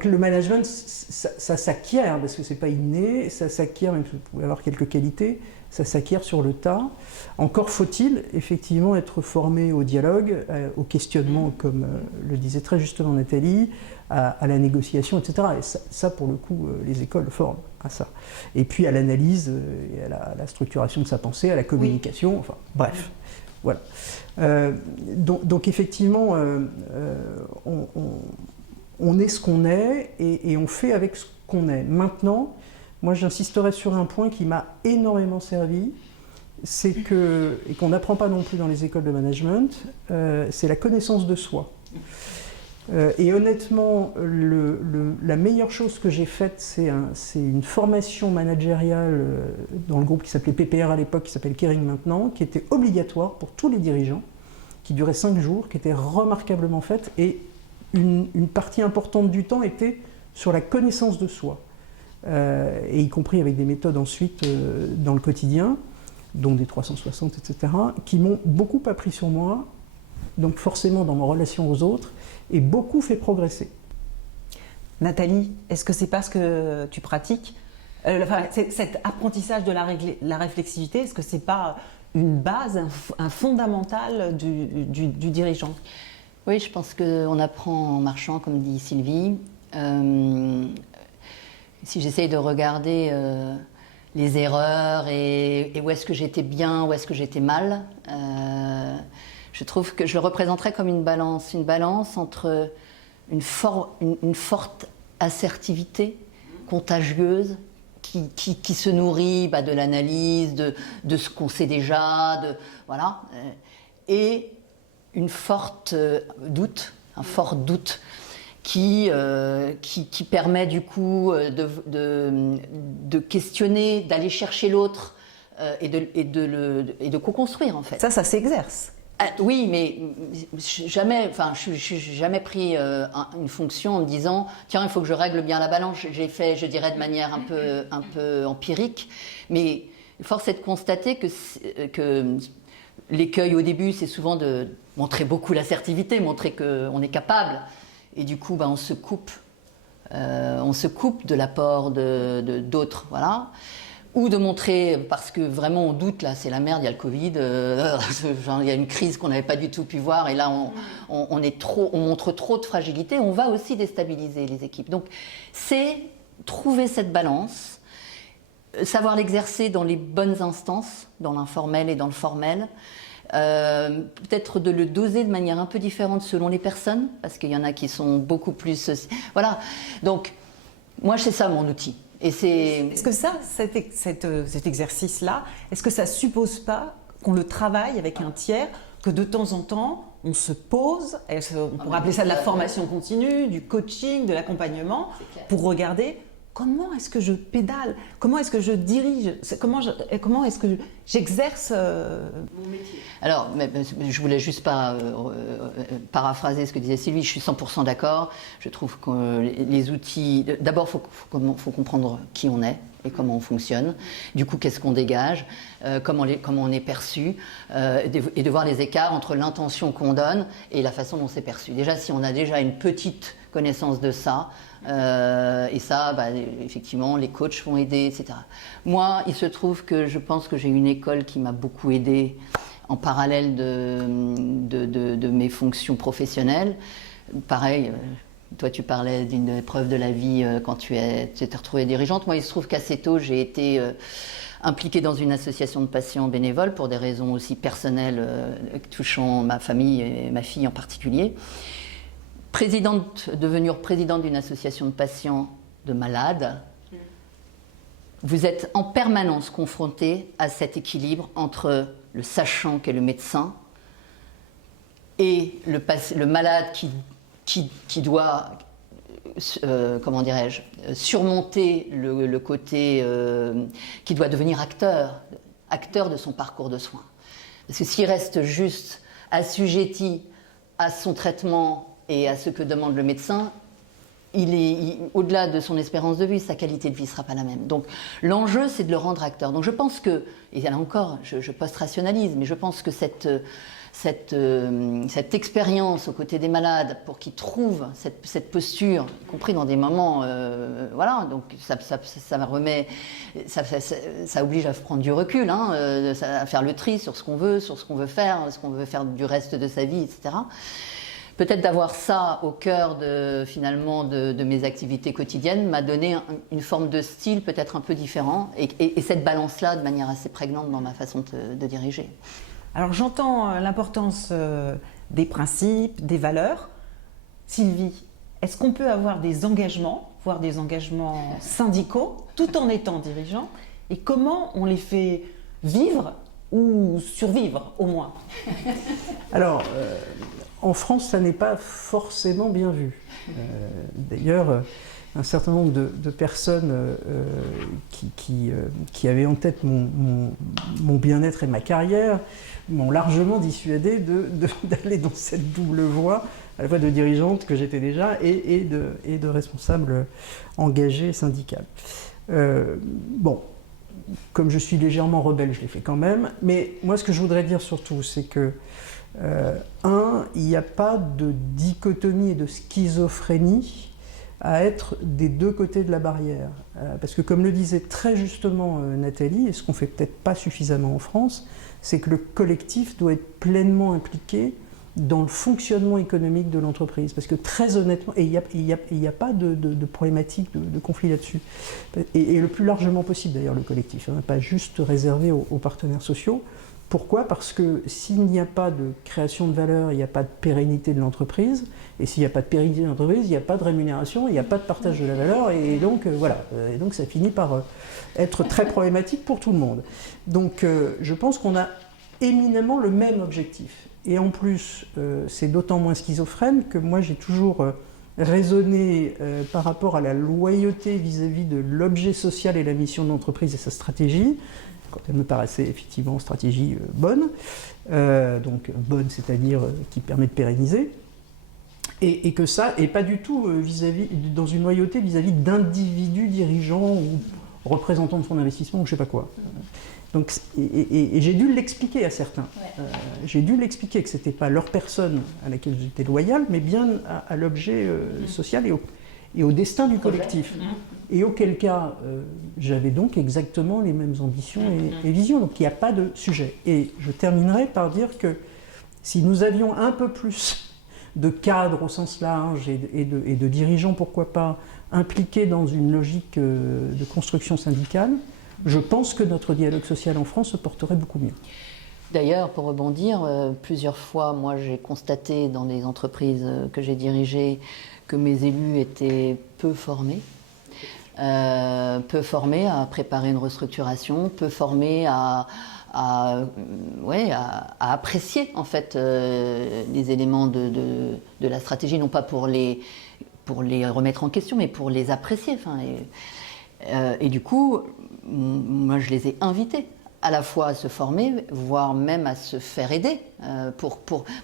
le management, ça s'acquiert, parce que c'est pas inné, ça s'acquiert, même si vous pouvez avoir quelques qualités, ça s'acquiert sur le tas. Encore faut-il effectivement être formé au dialogue, au questionnement, comme le disait très justement Nathalie, à la négociation, etc. Et ça pour le coup, les écoles forment à ça. Et puis à l'analyse, et à la structuration de sa pensée, à la communication, enfin bref, voilà. Donc effectivement, on est ce qu'on est et on fait avec ce qu'on est. Maintenant, moi j'insisterai sur un point qui m'a énormément servi, c'est que, et qu'on n'apprend pas non plus dans les écoles de management, c'est la connaissance de soi. Et honnêtement, la meilleure chose que j'ai faite, c'est une formation managériale dans le groupe qui s'appelait PPR à l'époque, qui s'appelle Kering maintenant, qui était obligatoire pour tous les dirigeants, qui durait 5 jours, qui était remarquablement faite, et une partie importante du temps était sur la connaissance de soi, et y compris avec des méthodes ensuite dans le quotidien, dont des 360, etc., qui m'ont beaucoup appris sur moi, donc forcément dans ma relation aux autres, et beaucoup fait progresser. Nathalie, est-ce que c'est parce que tu pratiques cet apprentissage de la réflexivité, est-ce que c'est pas une base, un fondamental du dirigeant? Oui, je pense qu'on apprend en marchant, comme dit Sylvie. Si j'essaye de regarder les erreurs et où est-ce que j'étais bien, où est-ce que j'étais mal, je trouve que je le représenterais comme une balance entre une forte assertivité contagieuse qui se nourrit de l'analyse, de ce qu'on sait déjà, voilà, et un fort doute qui permet du coup de questionner, d'aller chercher l'autre et de co-construire en fait. Ça s'exerce. Oui, mais jamais, je n'ai jamais pris une fonction en me disant tiens, il faut que je règle bien la balance. J'ai fait, je dirais, de manière un peu empirique, mais force est de constater que l'écueil au début, c'est souvent de montrer beaucoup l'assertivité, montrer qu'on est capable, et du coup, on se coupe de l'apport d'autres, voilà. Ou de montrer, parce que vraiment on doute, là c'est la merde, il y a le Covid, il y a une crise qu'on n'avait pas du tout pu voir, et là on montre trop de fragilité, on va aussi déstabiliser les équipes. Donc c'est trouver cette balance, savoir l'exercer dans les bonnes instances, dans l'informel et dans le formel, peut-être de le doser de manière un peu différente selon les personnes, parce qu'il y en a qui sont beaucoup plus... Voilà, donc moi c'est ça mon outil. Est-ce que cet exercice-là, est-ce que ça suppose pas qu'on le travaille avec un tiers, que de temps en temps, on se pose, on pourrait appeler ça de la formation continue, du coaching, de l'accompagnement, pour regarder comment est-ce que je pédale, comment est-ce que je dirige, comment est-ce que j'exerce mon métier. Alors, je voulais juste pas paraphraser ce que disait Sylvie, je suis 100% d'accord. Je trouve que les outils... D'abord, il faut comprendre qui on est et comment on fonctionne. Du coup, qu'est-ce qu'on dégage, comment on est perçu, et de voir les écarts entre l'intention qu'on donne et la façon dont c'est perçu. Déjà, si on a déjà une petite connaissance de ça, et ça, effectivement, les coachs vont aider, etc. Moi, il se trouve que je pense que j'ai une école qui m'a beaucoup aidée en parallèle de mes fonctions professionnelles. Pareil, toi tu parlais d'une épreuve de la vie quand tu t'es retrouvée dirigeante. Moi, il se trouve qu'assez tôt, j'ai été impliquée dans une association de patients bénévoles pour des raisons aussi personnelles touchant ma famille et ma fille en particulier. Devenir présidente d'une association de patients de malades, vous êtes en permanence confronté à cet équilibre entre le sachant qu'est le médecin et le malade qui doit, comment dirais-je, surmonter le côté, qui doit devenir acteur de son parcours de soins. Parce que s'il reste juste assujetti à son traitement et à ce que demande le médecin, au-delà de son espérance de vie, sa qualité de vie ne sera pas la même. Donc l'enjeu, c'est de le rendre acteur. Donc je pense que, et là encore, je post-rationalise, mais je pense que cette expérience aux côtés des malades pour qu'ils trouvent cette posture, y compris dans des moments, voilà, donc ça oblige à prendre du recul, hein, à faire le tri sur ce qu'on veut faire du reste de sa vie, etc. Peut-être d'avoir ça au cœur finalement de mes activités quotidiennes m'a donné une forme de style peut-être un peu différent et cette balance-là de manière assez prégnante dans ma façon de diriger. Alors j'entends l'importance des principes, des valeurs. Sylvie, est-ce qu'on peut avoir des engagements, voire des engagements syndicaux, tout en étant dirigeant? Et comment on les fait vivre ou survivre au moins? Alors, en France, ça n'est pas forcément bien vu. D'ailleurs, un certain nombre de personnes qui avaient en tête mon bien-être et ma carrière m'ont largement dissuadé d'aller dans cette double voie, à la fois de dirigeante que j'étais déjà et de responsable engagé syndical. Bon, comme je suis légèrement rebelle, je l'ai fait quand même, mais moi ce que je voudrais dire surtout, c'est que il n'y a pas de dichotomie et de schizophrénie à être des deux côtés de la barrière. Parce que comme le disait très justement Nathalie, et ce qu'on ne fait peut-être pas suffisamment en France, c'est que le collectif doit être pleinement impliqué dans le fonctionnement économique de l'entreprise. Parce que très honnêtement, et il n'y a pas de problématique, de conflit là-dessus, et le plus largement possible d'ailleurs le collectif, hein, pas juste réservé aux partenaires sociaux. Pourquoi? Parce que s'il n'y a pas de création de valeur, il n'y a pas de pérennité de l'entreprise, et s'il n'y a pas de pérennité de l'entreprise, il n'y a pas de rémunération, il n'y a pas de partage de la valeur, et donc voilà. Et donc ça finit par être très problématique pour tout le monde. Donc je pense qu'on a éminemment le même objectif. Et en plus, c'est d'autant moins schizophrène que moi j'ai toujours raisonné par rapport à la loyauté vis-à-vis de l'objet social et la mission de l'entreprise et sa stratégie, quand elle me paraissait effectivement stratégie bonne, donc bonne, c'est-à-dire qui permet de pérenniser, et que ça, et pas du tout dans une loyauté vis-à-vis d'individus dirigeants ou représentants de fonds d'investissement ou je sais pas quoi. Donc, et j'ai dû l'expliquer à certains. J'ai dû l'expliquer que c'était pas leur personne à laquelle j'étais loyal, mais bien à l'objet social et au destin du collectif. Et auquel cas, j'avais donc exactement les mêmes ambitions et visions. Donc il n'y a pas de sujet. Et je terminerai par dire que si nous avions un peu plus de cadres au sens large et de dirigeants, pourquoi pas, impliqués dans une logique de construction syndicale, je pense que notre dialogue social en France se porterait beaucoup mieux. D'ailleurs, pour rebondir, plusieurs fois, moi j'ai constaté dans les entreprises que j'ai dirigées que mes élus étaient peu formés à préparer une restructuration, peu formés à apprécier en fait les éléments de la stratégie, non pas pour les remettre en question, mais pour les apprécier. Enfin, et du coup, moi je les ai invités à la fois à se former, voire même à se faire aider,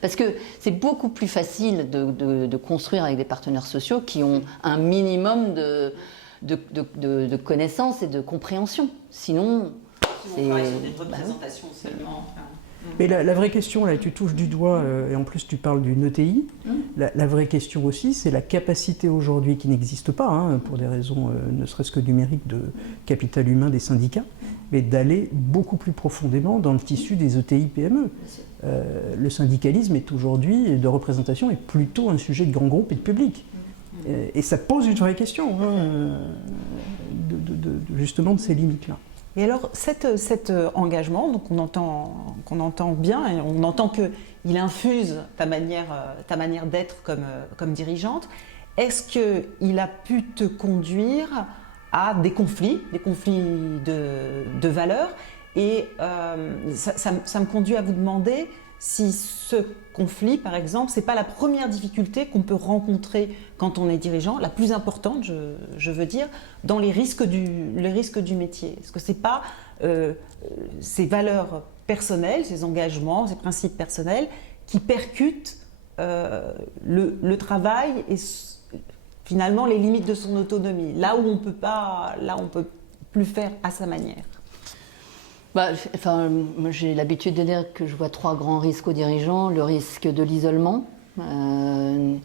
parce que c'est beaucoup plus facile de construire avec des partenaires sociaux qui ont un minimum de connaissances et de compréhension. Sinon, c'est une représentation seulement. Mais la vraie question, là, tu touches du doigt, et en plus tu parles d'une ETI, la vraie question aussi, c'est la capacité aujourd'hui, qui n'existe pas, hein, pour des raisons ne serait-ce que numériques de capital humain des syndicats, mais d'aller beaucoup plus profondément dans le tissu des ETI-PME. Le syndicalisme est aujourd'hui, de représentation, est plutôt un sujet de grands groupes et de public. Et ça pose une vraie question, hein, justement de ces limites-là. Et alors, cet engagement, donc qu'on entend bien, et on entend qu'il infuse ta manière d'être comme dirigeante, est-ce qu'il a pu te conduire à des conflits de valeurs? Et ça me conduit à vous demander si ce conflit, par exemple, c'est pas la première difficulté qu'on peut rencontrer quand on est dirigeant, la plus importante, je veux dire, dans les risques du métier. Est-ce que c'est pas ces valeurs personnelles, ces engagements, ces principes personnels qui percutent le travail et finalement les limites de son autonomie, là où on peut plus faire à sa manière? Moi, j'ai l'habitude de dire que je vois 3 grands risques aux dirigeants. Le risque de l'isolement, le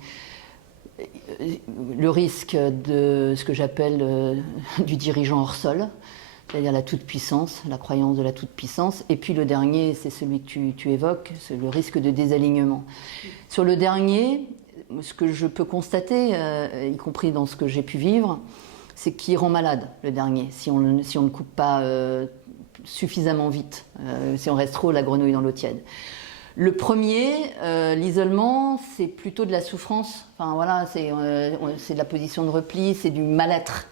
risque de ce que j'appelle du dirigeant hors sol, c'est-à-dire la toute-puissance, la croyance de la toute-puissance. Et puis le dernier, c'est celui que tu évoques, c'est le risque de désalignement. Sur le dernier, ce que je peux constater, y compris dans ce que j'ai pu vivre, c'est qu'il rend malade, le dernier, si on ne coupe pas suffisamment vite, si on reste trop la grenouille dans l'eau tiède. Le premier, l'isolement, c'est plutôt de la souffrance. Enfin voilà, c'est de la position de repli, c'est du mal-être.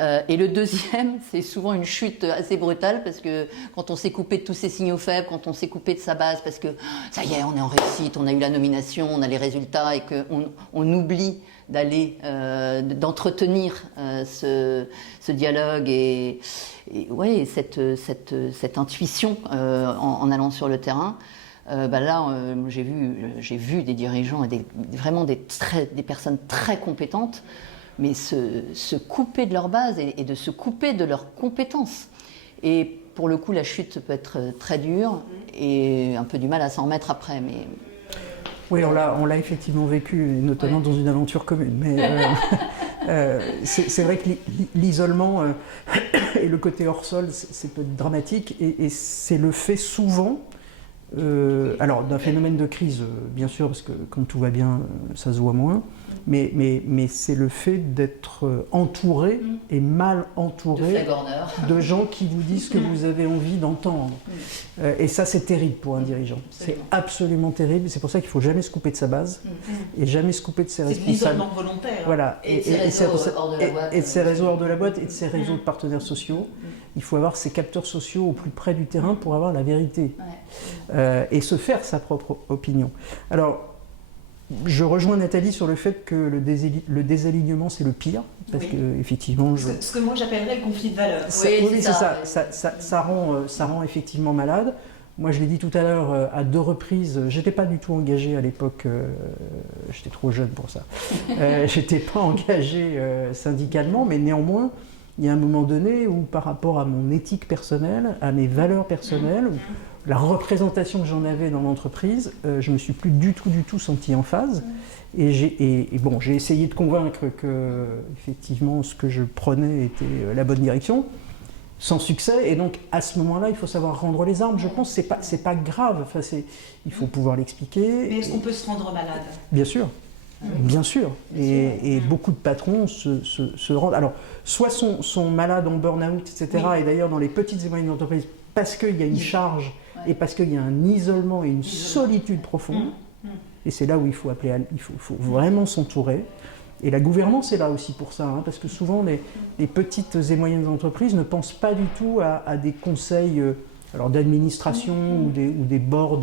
Et le deuxième, c'est souvent une chute assez brutale parce que quand on s'est coupé de tous ses signaux faibles, quand on s'est coupé de sa base, parce que ça y est, on est en réussite, on a eu la nomination, on a les résultats et qu'on oublie d'entretenir ce dialogue et cette intuition en allant sur le terrain. J'ai vu des dirigeants et vraiment des personnes très compétentes, mais se couper de leur base et de se couper de leurs compétences. Et pour le coup, la chute peut être très dure et un peu du mal à s'en remettre après. Mais... Oui, on l'a effectivement vécu, notamment dans une aventure commune. Mais c'est vrai que l'isolement et le côté hors sol, c'est peut être dramatique et c'est le fait souvent. Alors d'un phénomène de crise, bien sûr, parce que quand tout va bien, ça se voit moins, mais c'est le fait d'être entouré et mal entouré de gens qui vous disent ce que vous avez envie d'entendre. Et ça, c'est terrible pour un dirigeant. C'est absolument terrible. C'est pour ça qu'il ne faut jamais se couper de sa base et jamais se couper de ses responsables. C'est l'isolement volontaire. Voilà. Et de ses réseaux hors de la boîte. Et de ses réseaux hors de la boîte et de ses réseaux de partenaires sociaux. Il faut avoir ces capteurs sociaux au plus près du terrain pour avoir la vérité. Et se faire sa propre opinion. Alors, je rejoins Nathalie sur le fait que le désalignement, c'est le pire, parce que effectivement, ce que moi j'appellerais le conflit de valeurs. Oui, c'est ça. Ça rend effectivement malade. Moi, je l'ai dit tout à l'heure, à 2 reprises, j'étais pas du tout engagé à l'époque, j'étais trop jeune pour ça. J'étais pas engagé syndicalement, mais néanmoins, il y a un moment donné où, par rapport à mon éthique personnelle, à mes valeurs personnelles, la représentation que j'en avais dans l'entreprise, je me suis plus du tout senti en phase. Et j'ai essayé de convaincre que, effectivement, ce que je prenais était la bonne direction, sans succès. Et donc, à ce moment-là, il faut savoir rendre les armes. Je pense que c'est pas grave. Enfin, il faut pouvoir l'expliquer. Mais est-ce qu'on peut se rendre malade ? Bien sûr. Bien sûr. Et beaucoup de patrons se rendent. Alors, soit sont malades en burn-out, etc. Et d'ailleurs, dans les petites et moyennes entreprises, parce qu'il y a une charge et parce qu'il y a un isolement et une solitude profonde. Et c'est là où il faut faut vraiment s'entourer. Et la gouvernance est là aussi pour ça, parce que souvent les petites et moyennes entreprises ne pensent pas du tout à des conseils d'administration ou des boards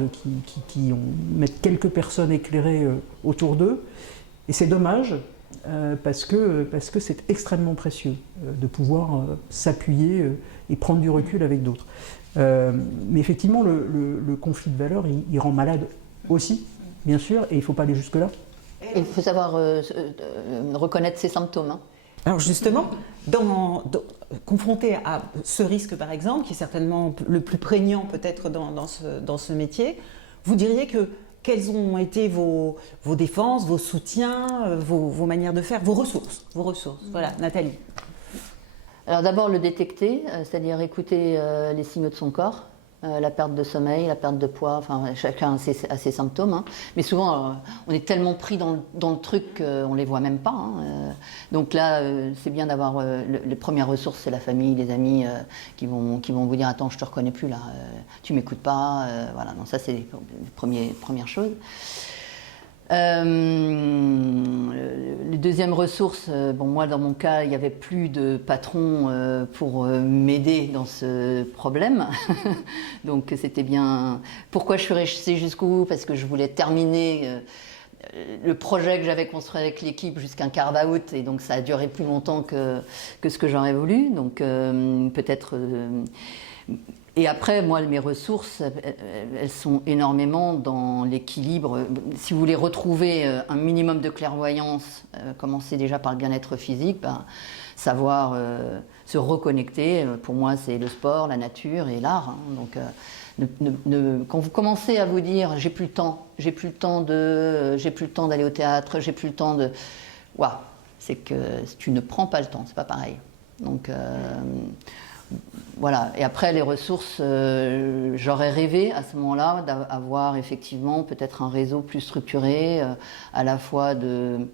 qui mettent quelques personnes éclairées autour d'eux. Et c'est dommage, parce que c'est extrêmement précieux de pouvoir s'appuyer et prendre du recul avec d'autres. Mais effectivement, le conflit de valeurs, il rend malade aussi, bien sûr, et il ne faut pas aller jusque-là. Il faut savoir reconnaître ses symptômes. Alors justement, confronté à ce risque par exemple, qui est certainement le plus prégnant peut-être dans ce métier, vous diriez quelles ont été vos défenses, vos soutiens, vos manières de faire, vos ressources. Voilà, Nathalie. Alors d'abord le détecter, c'est-à-dire écouter les signaux de son corps. La perte de sommeil, la perte de poids, enfin chacun a ses symptômes. Mais souvent, on est tellement pris dans le truc qu'on ne les voit même pas. Donc là, c'est bien d'avoir les premières ressources, c'est la famille, les amis qui vont vous dire « Attends, je ne te reconnais plus là, tu ne m'écoutes pas. » Voilà, donc ça c'est les premières choses. Les deuxièmes ressources, bon, moi dans mon cas, il n'y avait plus de patron pour m'aider dans ce problème. Donc c'était bien. Pourquoi je suis restée jusqu'au bout? Parce que je voulais terminer le projet que j'avais construit avec l'équipe jusqu'à un carve-out, et donc ça a duré plus longtemps que ce que j'aurais voulu. Donc peut-être. Et après, moi, mes ressources, elles sont énormément dans l'équilibre. Si vous voulez retrouver un minimum de clairvoyance, commencer déjà par le bien-être physique, savoir se reconnecter, pour moi, c'est le sport, la nature et l'art. Hein. Donc, quand vous commencez à vous dire j'ai plus le temps d'aller au théâtre, j'ai plus le temps de, waouh, c'est que tu ne prends pas le temps, c'est pas pareil. Donc voilà. Et après les ressources, j'aurais rêvé à ce moment-là d'avoir effectivement peut-être un réseau plus structuré, à la fois de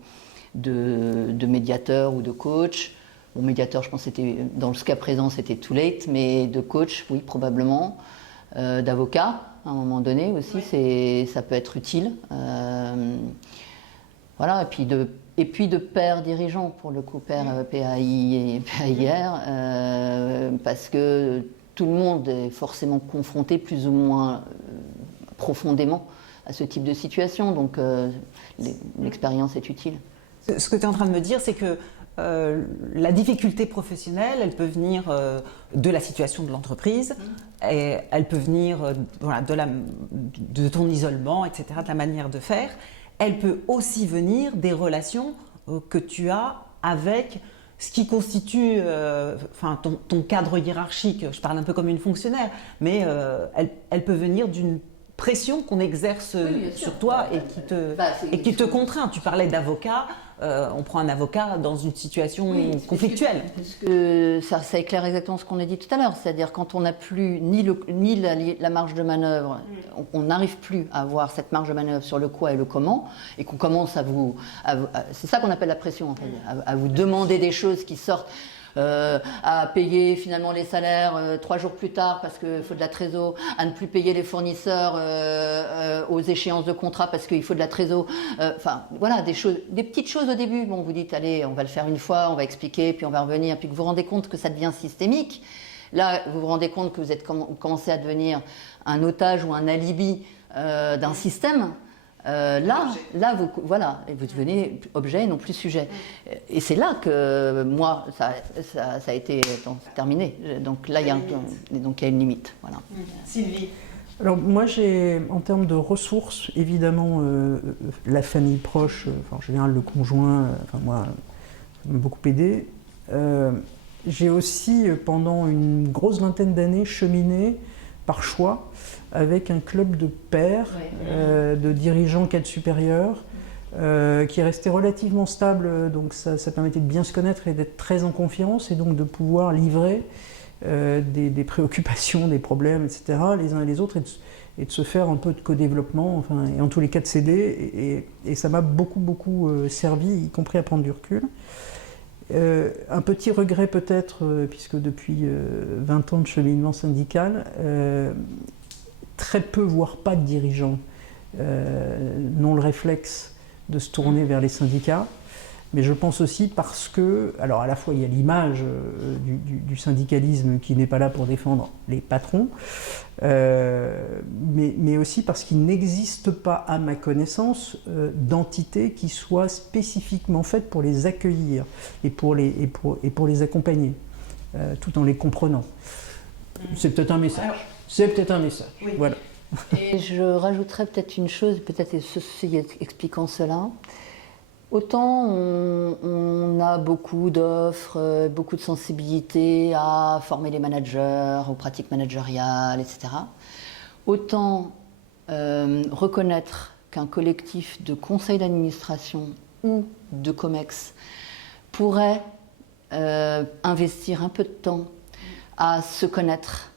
médiateurs ou de coachs. Bon, médiateur, je pense que c'était, dans ce cas présent, c'était too late, mais de coach, oui, probablement. D'avocat, à un moment donné aussi, ça peut être utile. Voilà, et puis de père dirigeant, pour le coup, père PAI et PAIR, parce que tout le monde est forcément confronté plus ou moins profondément à ce type de situation, donc l'expérience est utile. Ce que tu es en train de me dire, c'est que la difficulté professionnelle, elle peut venir de la situation de l'entreprise, et elle peut venir voilà, de ton isolement, etc., de la manière de faire. Elle peut aussi venir des relations que tu as avec ce qui constitue ton cadre hiérarchique. Je parle un peu comme une fonctionnaire, mais elle peut venir d'une pression qu'on exerce sur toi et qui te contraint. Tu parlais d'avocat, on prend un avocat dans une situation conflictuelle. Parce que ça éclaire exactement ce qu'on a dit tout à l'heure, c'est-à-dire quand on n'a plus ni la marge de manœuvre, on n'arrive plus à avoir cette marge de manœuvre sur le quoi et le comment, et qu'on commence c'est ça qu'on appelle la pression en fait, à vous demander des choses qui sortent. À payer finalement les salaires 3 jours plus tard parce qu'il faut de la trésor, à ne plus payer les fournisseurs aux échéances de contrat parce qu'il faut de la trésor. Enfin, voilà, des petites choses au début. Bon, vous dites, allez, on va le faire une fois, on va expliquer, puis on va revenir, puis que vous vous rendez compte que ça devient systémique. Là, vous vous rendez compte que vous commencez à devenir un otage ou un alibi d'un système. Là, voilà, et vous devenez objet et non plus sujet. Et c'est là que moi, ça a été terminé. Donc là, il y a une limite. Voilà. Sylvie. Alors moi, j'ai, en termes de ressources, évidemment, la famille proche, en général le conjoint, moi, ça m'a beaucoup aidé. J'ai aussi, pendant une grosse vingtaine d'années, cheminé par choix avec un club de pairs, de dirigeants cadres supérieurs, qui est resté relativement stable, donc ça permettait de bien se connaître et d'être très en confiance, et donc de pouvoir livrer des préoccupations, des problèmes, etc., les uns et les autres, et de se faire un peu de co-développement, et en tous les cas de s'aider, et ça m'a beaucoup servi, y compris à prendre du recul. Un petit regret peut-être, puisque depuis 20 ans de cheminement syndical, très peu, voire pas de dirigeants n'ont le réflexe de se tourner vers les syndicats. Mais je pense aussi parce que, alors à la fois il y a l'image du syndicalisme qui n'est pas là pour défendre les patrons, mais aussi parce qu'il n'existe pas, à ma connaissance, d'entité qui soit spécifiquement faite pour les accueillir et pour les accompagner, tout en les comprenant. C'est peut-être un message. C'est peut-être un message. Oui. Voilà. Et je rajouterais peut-être une chose, peut-être ceci expliquant cela. Autant on a beaucoup d'offres, beaucoup de sensibilité à former les managers, aux pratiques managériales, etc. Autant reconnaître qu'un collectif de conseils d'administration ou de COMEX pourrait investir un peu de temps à se connaître,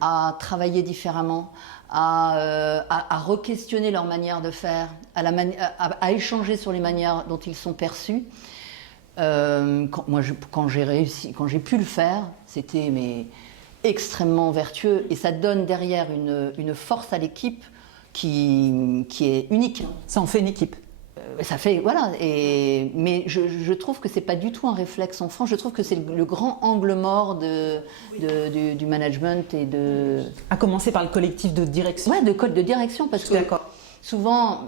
à travailler différemment, à re-questionner leur manière de faire, à échanger sur les manières dont ils sont perçus. Quand j'ai pu le faire, c'était extrêmement vertueux, et ça donne derrière une force à l'équipe qui est unique. Ça en fait une équipe. Ça fait, voilà. Mais je trouve que c'est pas du tout un réflexe en France. Je trouve que c'est le grand angle mort du management et de. À commencer par le collectif de direction. Ouais, de code de direction, parce que D'accord. souvent,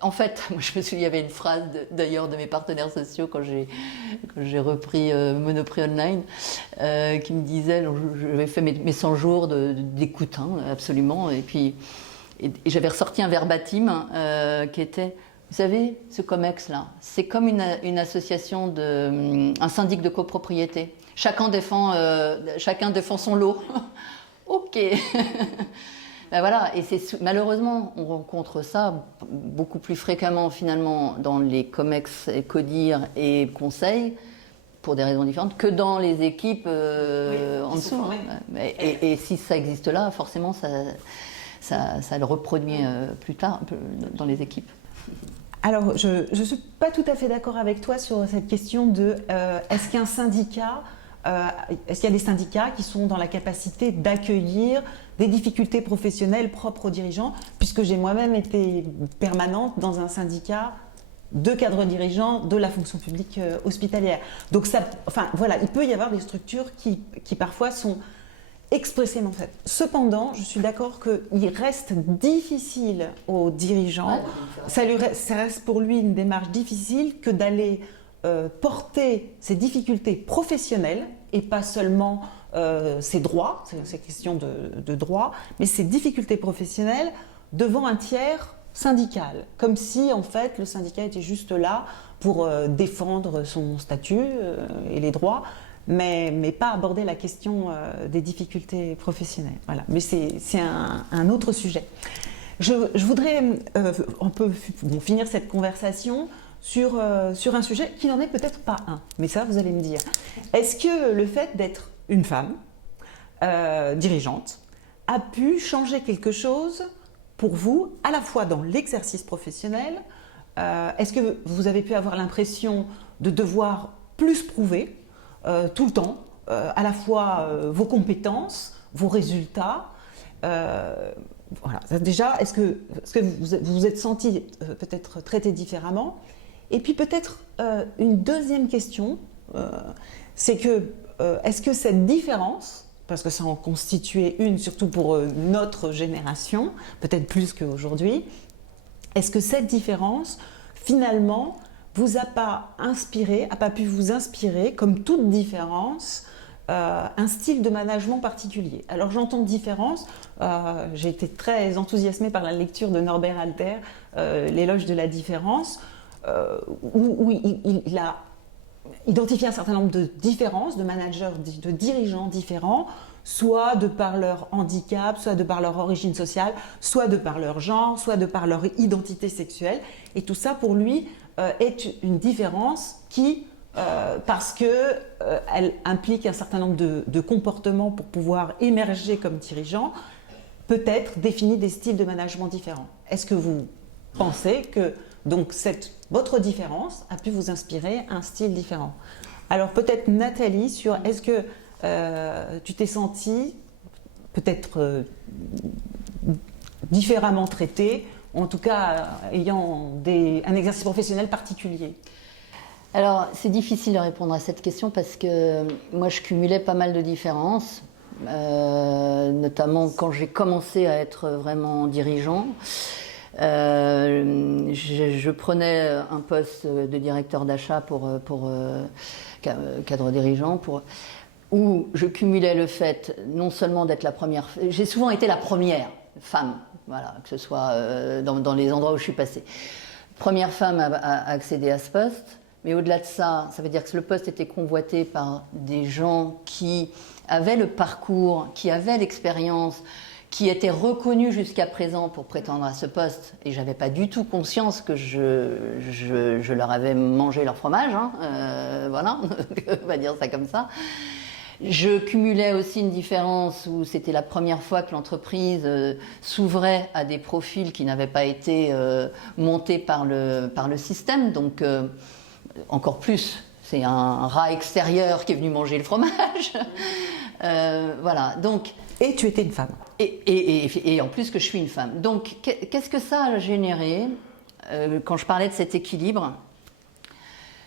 en fait, moi je me souviens, il y avait une phrase d'ailleurs de mes partenaires sociaux quand j'ai repris Monoprix Online, qui me disait, j'avais fait mes 100 jours d'écoute, hein, absolument, et puis j'avais ressorti un verbatim qui était. Vous savez, ce COMEX là, c'est comme une association un syndic de copropriété. Chacun défend son lot. Ok. Ben voilà, et malheureusement, on rencontre ça beaucoup plus fréquemment finalement dans les COMEX, CODIR et conseils, pour des raisons différentes, que dans les équipes en dessous. Et si ça existe là, forcément, ça le reproduit plus tard dans les équipes. Alors, je ne suis pas tout à fait d'accord avec toi sur cette question de est-ce qu'il y a des syndicats qui sont dans la capacité d'accueillir des difficultés professionnelles propres aux dirigeants, puisque j'ai moi-même été permanente dans un syndicat de cadres dirigeants de la fonction publique hospitalière. Donc voilà, il peut y avoir des structures qui parfois sont expressément faites. Cependant, je suis d'accord qu'il reste difficile aux dirigeants, ça reste pour lui une démarche difficile que d'aller porter ses difficultés professionnelles et pas seulement ses droits, c'est question de droits, mais ses difficultés professionnelles devant un tiers syndical, comme si en fait le syndicat était juste là pour défendre son statut et les droits, mais pas aborder la question des difficultés professionnelles. Voilà. Mais c'est un autre sujet. Je voudrais, on peut finir cette conversation sur un sujet qui n'en est peut-être pas un, mais ça vous allez me dire. Est-ce que le fait d'être une femme dirigeante a pu changer quelque chose pour vous, à la fois dans l'exercice professionnel? Est-ce que vous avez pu avoir l'impression de devoir plus prouver tout le temps, à la fois vos compétences, vos résultats? Voilà. Déjà, est-ce que vous vous êtes senti peut-être traité différemment? Et puis peut-être une deuxième question, c'est que est-ce que cette différence, parce que ça en constituait une, surtout pour notre génération, peut-être plus qu'aujourd'hui, est-ce que cette différence, finalement, vous a pas pu vous inspirer, comme toute différence, un style de management particulier? Alors j'entends différence, j'ai été très enthousiasmée par la lecture de Norbert Alter, L'éloge de la différence, où il a identifié un certain nombre de différences, de managers, de dirigeants différents, soit de par leur handicap, soit de par leur origine sociale, soit de par leur genre, soit de par leur identité sexuelle. Et tout ça, pour lui, est une différence qui, parce qu'elle implique un certain nombre de comportements pour pouvoir émerger comme dirigeant, peut-être définit des styles de management différents. Est-ce que vous pensez que donc votre différence a pu vous inspirer un style différent? Alors peut-être Nathalie, sur est-ce que tu t'es sentie peut-être différemment traitée, en tout cas ayant un exercice professionnel particulier? Alors c'est difficile de répondre à cette question parce que moi je cumulais pas mal de différences, notamment quand j'ai commencé à être vraiment dirigeant. Je prenais un poste de directeur d'achat pour cadre dirigeant, où je cumulais le fait non seulement d'être la première, j'ai souvent été la première femme, voilà, que ce soit dans les endroits où je suis passée. Première femme à accéder à ce poste, mais au-delà de ça, ça veut dire que le poste était convoité par des gens qui avaient le parcours, qui avaient l'expérience, qui étaient reconnus jusqu'à présent pour prétendre à ce poste, et j'avais pas du tout conscience que je leur avais mangé leur fromage, hein, voilà, on va dire ça comme ça. Je cumulais aussi une différence où c'était la première fois que l'entreprise s'ouvrait à des profils qui n'avaient pas été montés par le système, donc encore plus, c'est un rat extérieur qui est venu manger le fromage. Voilà, donc... Et tu étais une femme. Et en plus que je suis une femme. Donc, qu'est-ce que ça a généré? quand je parlais de cet équilibre,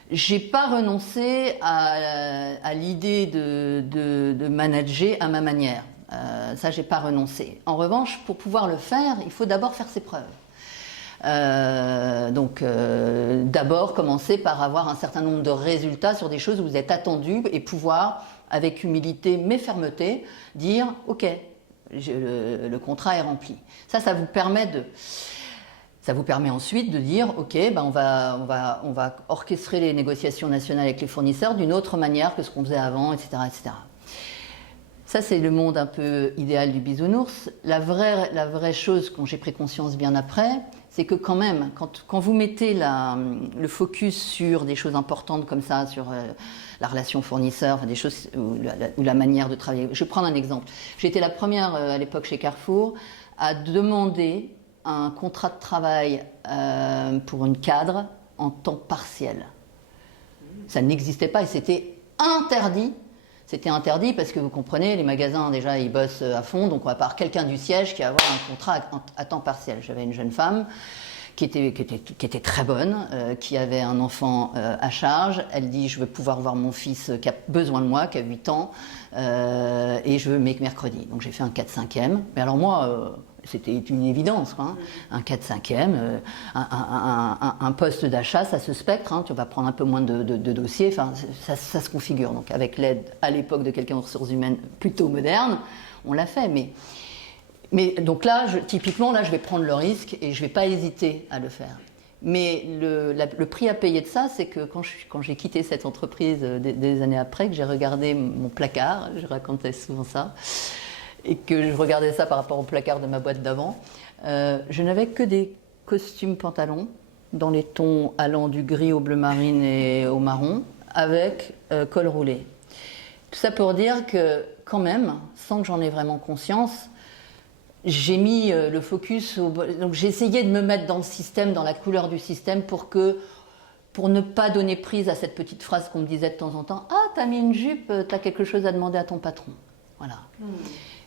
j'ai pas renoncé à l'idée de manager à ma manière. Ça, j'ai pas renoncé. En revanche, pour pouvoir le faire, il faut d'abord faire ses preuves. D'abord commencer par avoir un certain nombre de résultats sur des choses où vous êtes attendu et pouvoir, avec humilité mais fermeté, dire « Ok, le contrat est rempli ». Ça vous permet ensuite de dire « Ok, ben on va orchestrer les négociations nationales avec les fournisseurs d'une autre manière que ce qu'on faisait avant, etc. etc. » Ça, c'est le monde un peu idéal du bisounours. La vraie chose, quand j'ai pris conscience bien après, c'est que quand même, quand vous mettez le focus sur des choses importantes comme ça, sur la relation fournisseur, enfin des choses ou la manière de travailler. Je vais prendre un exemple. J'ai été la première à l'époque chez Carrefour à demander un contrat de travail pour une cadre en temps partiel. Ça n'existait pas et c'était interdit. C'était interdit parce que vous comprenez, les magasins déjà ils bossent à fond, donc on va pas avoir quelqu'un du siège qui va avoir un contrat à temps partiel. J'avais une jeune femme qui était très bonne, qui avait un enfant à charge. Elle dit je veux pouvoir voir mon fils qui a besoin de moi, qui a 8 ans, et je veux mercredi. Donc j'ai fait un 4/5e. Mais alors moi, c'était une évidence, quoi, hein. Un 4/5e, un poste d'achat, ça se spectre, hein, tu vas prendre un peu moins de dossiers, enfin, ça se configure. Donc avec l'aide à l'époque de quelqu'un aux ressources humaines plutôt moderne, on l'a fait. Mais donc là, typiquement, là, je vais prendre le risque et je ne vais pas hésiter à le faire. Mais le prix à payer de ça, c'est que quand j'ai quitté cette entreprise des années après, que j'ai regardé mon placard, je racontais souvent ça, et que je regardais ça par rapport au placard de ma boîte d'avant, je n'avais que des costumes pantalons dans les tons allant du gris au bleu marine et au marron, avec col roulé. Tout ça pour dire que quand même, sans que j'en ai vraiment conscience, j'ai mis le focus, donc j'ai essayé de me mettre dans le système, dans la couleur du système pour ne pas donner prise à cette petite phrase qu'on me disait de temps en temps. Ah, t'as mis une jupe, t'as quelque chose à demander à ton patron. Voilà.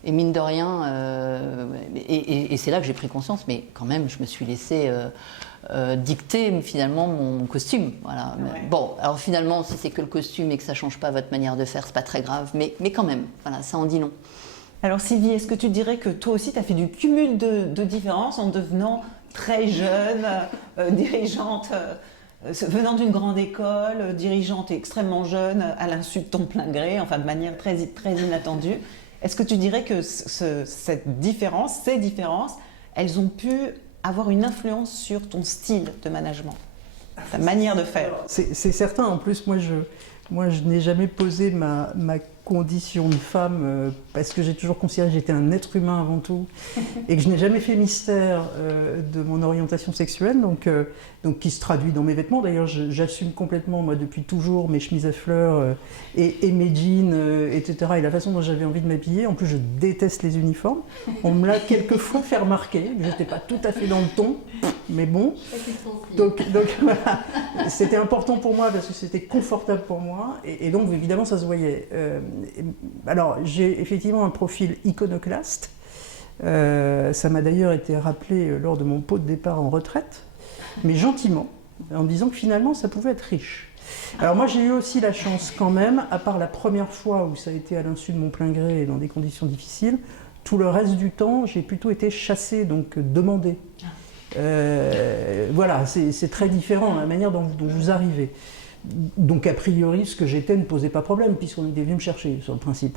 Et mine de rien, et c'est là que j'ai pris conscience, mais quand même, je me suis laissé dicter finalement mon costume. Voilà. Ouais. Bon, alors finalement, si c'est que le costume et que ça ne change pas votre manière de faire, c'est pas très grave, mais quand même, voilà, ça en dit long. Alors Sylvie, est-ce que tu dirais que toi aussi, tu as fait du cumul de différences en devenant très jeune, dirigeante, venant d'une grande école, dirigeante et extrêmement jeune, à l'insu de ton plein gré, enfin de manière très, très inattendue. Est-ce que tu dirais que ces différences, elles ont pu avoir une influence sur ton style de management, ta manière de faire? C'est certain. En plus, moi, je n'ai jamais posé ma condition de femme parce que j'ai toujours considéré que j'étais un être humain avant tout et que je n'ai jamais fait mystère de mon orientation sexuelle, donc qui se traduit dans mes vêtements. D'ailleurs, j'assume complètement, moi, depuis toujours, mes chemises à fleurs et mes jeans, etc. et la façon dont j'avais envie de m'habiller. En plus, je déteste les uniformes. On me l'a quelquefois fait remarquer, que je n'étais pas tout à fait dans le ton, mais bon. Donc voilà, c'était important pour moi parce que c'était confortable pour moi et donc évidemment ça se voyait. Alors j'ai effectivement un profil iconoclaste, ça m'a d'ailleurs été rappelé lors de mon pot de départ en retraite, mais gentiment, en me disant que finalement ça pouvait être riche. Alors moi j'ai eu aussi la chance quand même, à part la première fois où ça a été à l'insu de mon plein gré et dans des conditions difficiles, tout le reste du temps j'ai plutôt été chassée, donc demandée. Voilà, c'est très différent la manière dont vous arrivez. Donc a priori, ce que j'étais ne posait pas problème puisqu'on était venu me chercher sur le principe.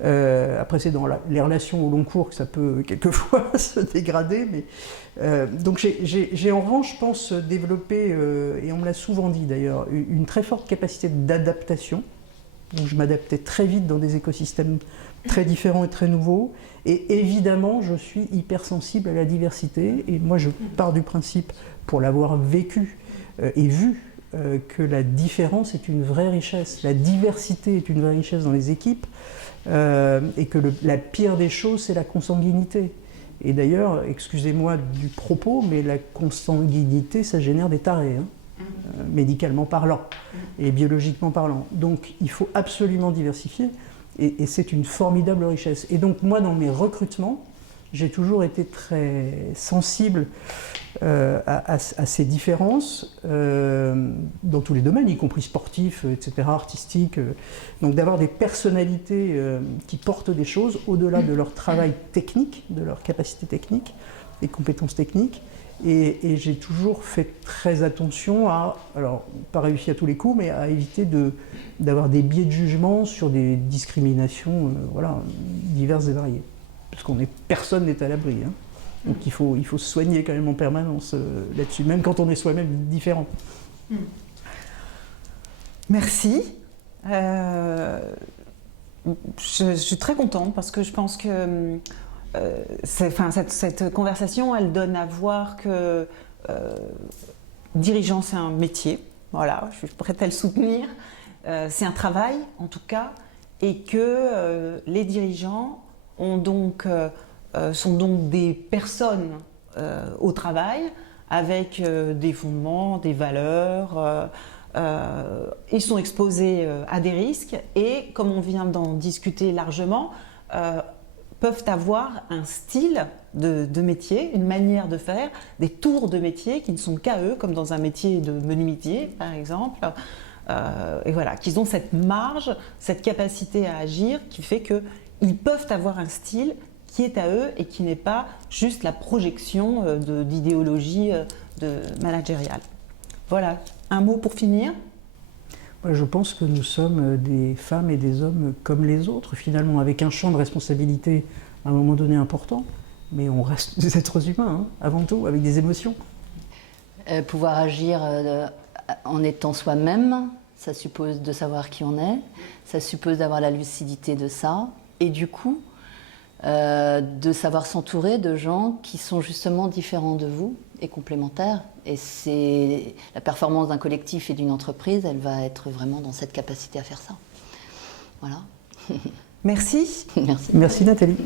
Après, c'est dans les relations au long cours que ça peut quelquefois se dégrader. Mais, donc j'ai en revanche, je pense, développé, et on me l'a souvent dit d'ailleurs, une très forte capacité d'adaptation. Donc je m'adaptais très vite dans des écosystèmes très différents et très nouveaux. Et évidemment, je suis hypersensible à la diversité. Et moi, je pars du principe, pour l'avoir vécu et vu, que la différence est une vraie richesse. La diversité est une vraie richesse dans les équipes. Et que la pire des choses, c'est la consanguinité. Et d'ailleurs, excusez-moi du propos, mais la consanguinité, ça génère des tarés, hein, médicalement parlant et biologiquement parlant. Donc, il faut absolument diversifier. Et c'est une formidable richesse. Et donc moi, dans mes recrutements, j'ai toujours été très sensible à ces différences dans tous les domaines, y compris sportifs, etc., artistiques. Donc d'avoir des personnalités qui portent des choses au-delà de leur travail technique, de leur capacité technique, des compétences techniques. Et j'ai toujours fait très attention à, alors pas réussi à tous les coups, mais à éviter d'avoir des biais de jugement sur des discriminations voilà, diverses et variées. Parce personne n'est à l'abri. Hein. Donc il faut se soigner quand même en permanence là-dessus, même quand on est soi-même différent. Merci. Je suis très contente parce que je pense que cette conversation, elle donne à voir que dirigeant, c'est un métier. Voilà, je suis prête à le soutenir. C'est un travail, en tout cas, et que les dirigeants sont donc des personnes au travail avec des fondements, des valeurs. Ils sont exposés à des risques et, comme on vient d'en discuter largement, peuvent avoir un style de métier, une manière de faire, des tours de métier qui ne sont qu'à eux, comme dans un métier de menuisier par exemple. Et voilà, qu'ils ont cette marge, cette capacité à agir qui fait qu'ils peuvent avoir un style qui est à eux et qui n'est pas juste la projection d'idéologie managériale. Voilà, un mot pour finir. Je pense que nous sommes des femmes et des hommes comme les autres, finalement, avec un champ de responsabilité à un moment donné important, mais on reste des êtres humains, hein, avant tout, avec des émotions. Pouvoir agir en étant soi-même, ça suppose de savoir qui on est, ça suppose d'avoir la lucidité de ça, et du coup, de savoir s'entourer de gens qui sont justement différents de vous et complémentaires. Et c'est la performance d'un collectif et d'une entreprise, elle va être vraiment dans cette capacité à faire ça. Voilà. Merci. Merci. Merci Nathalie.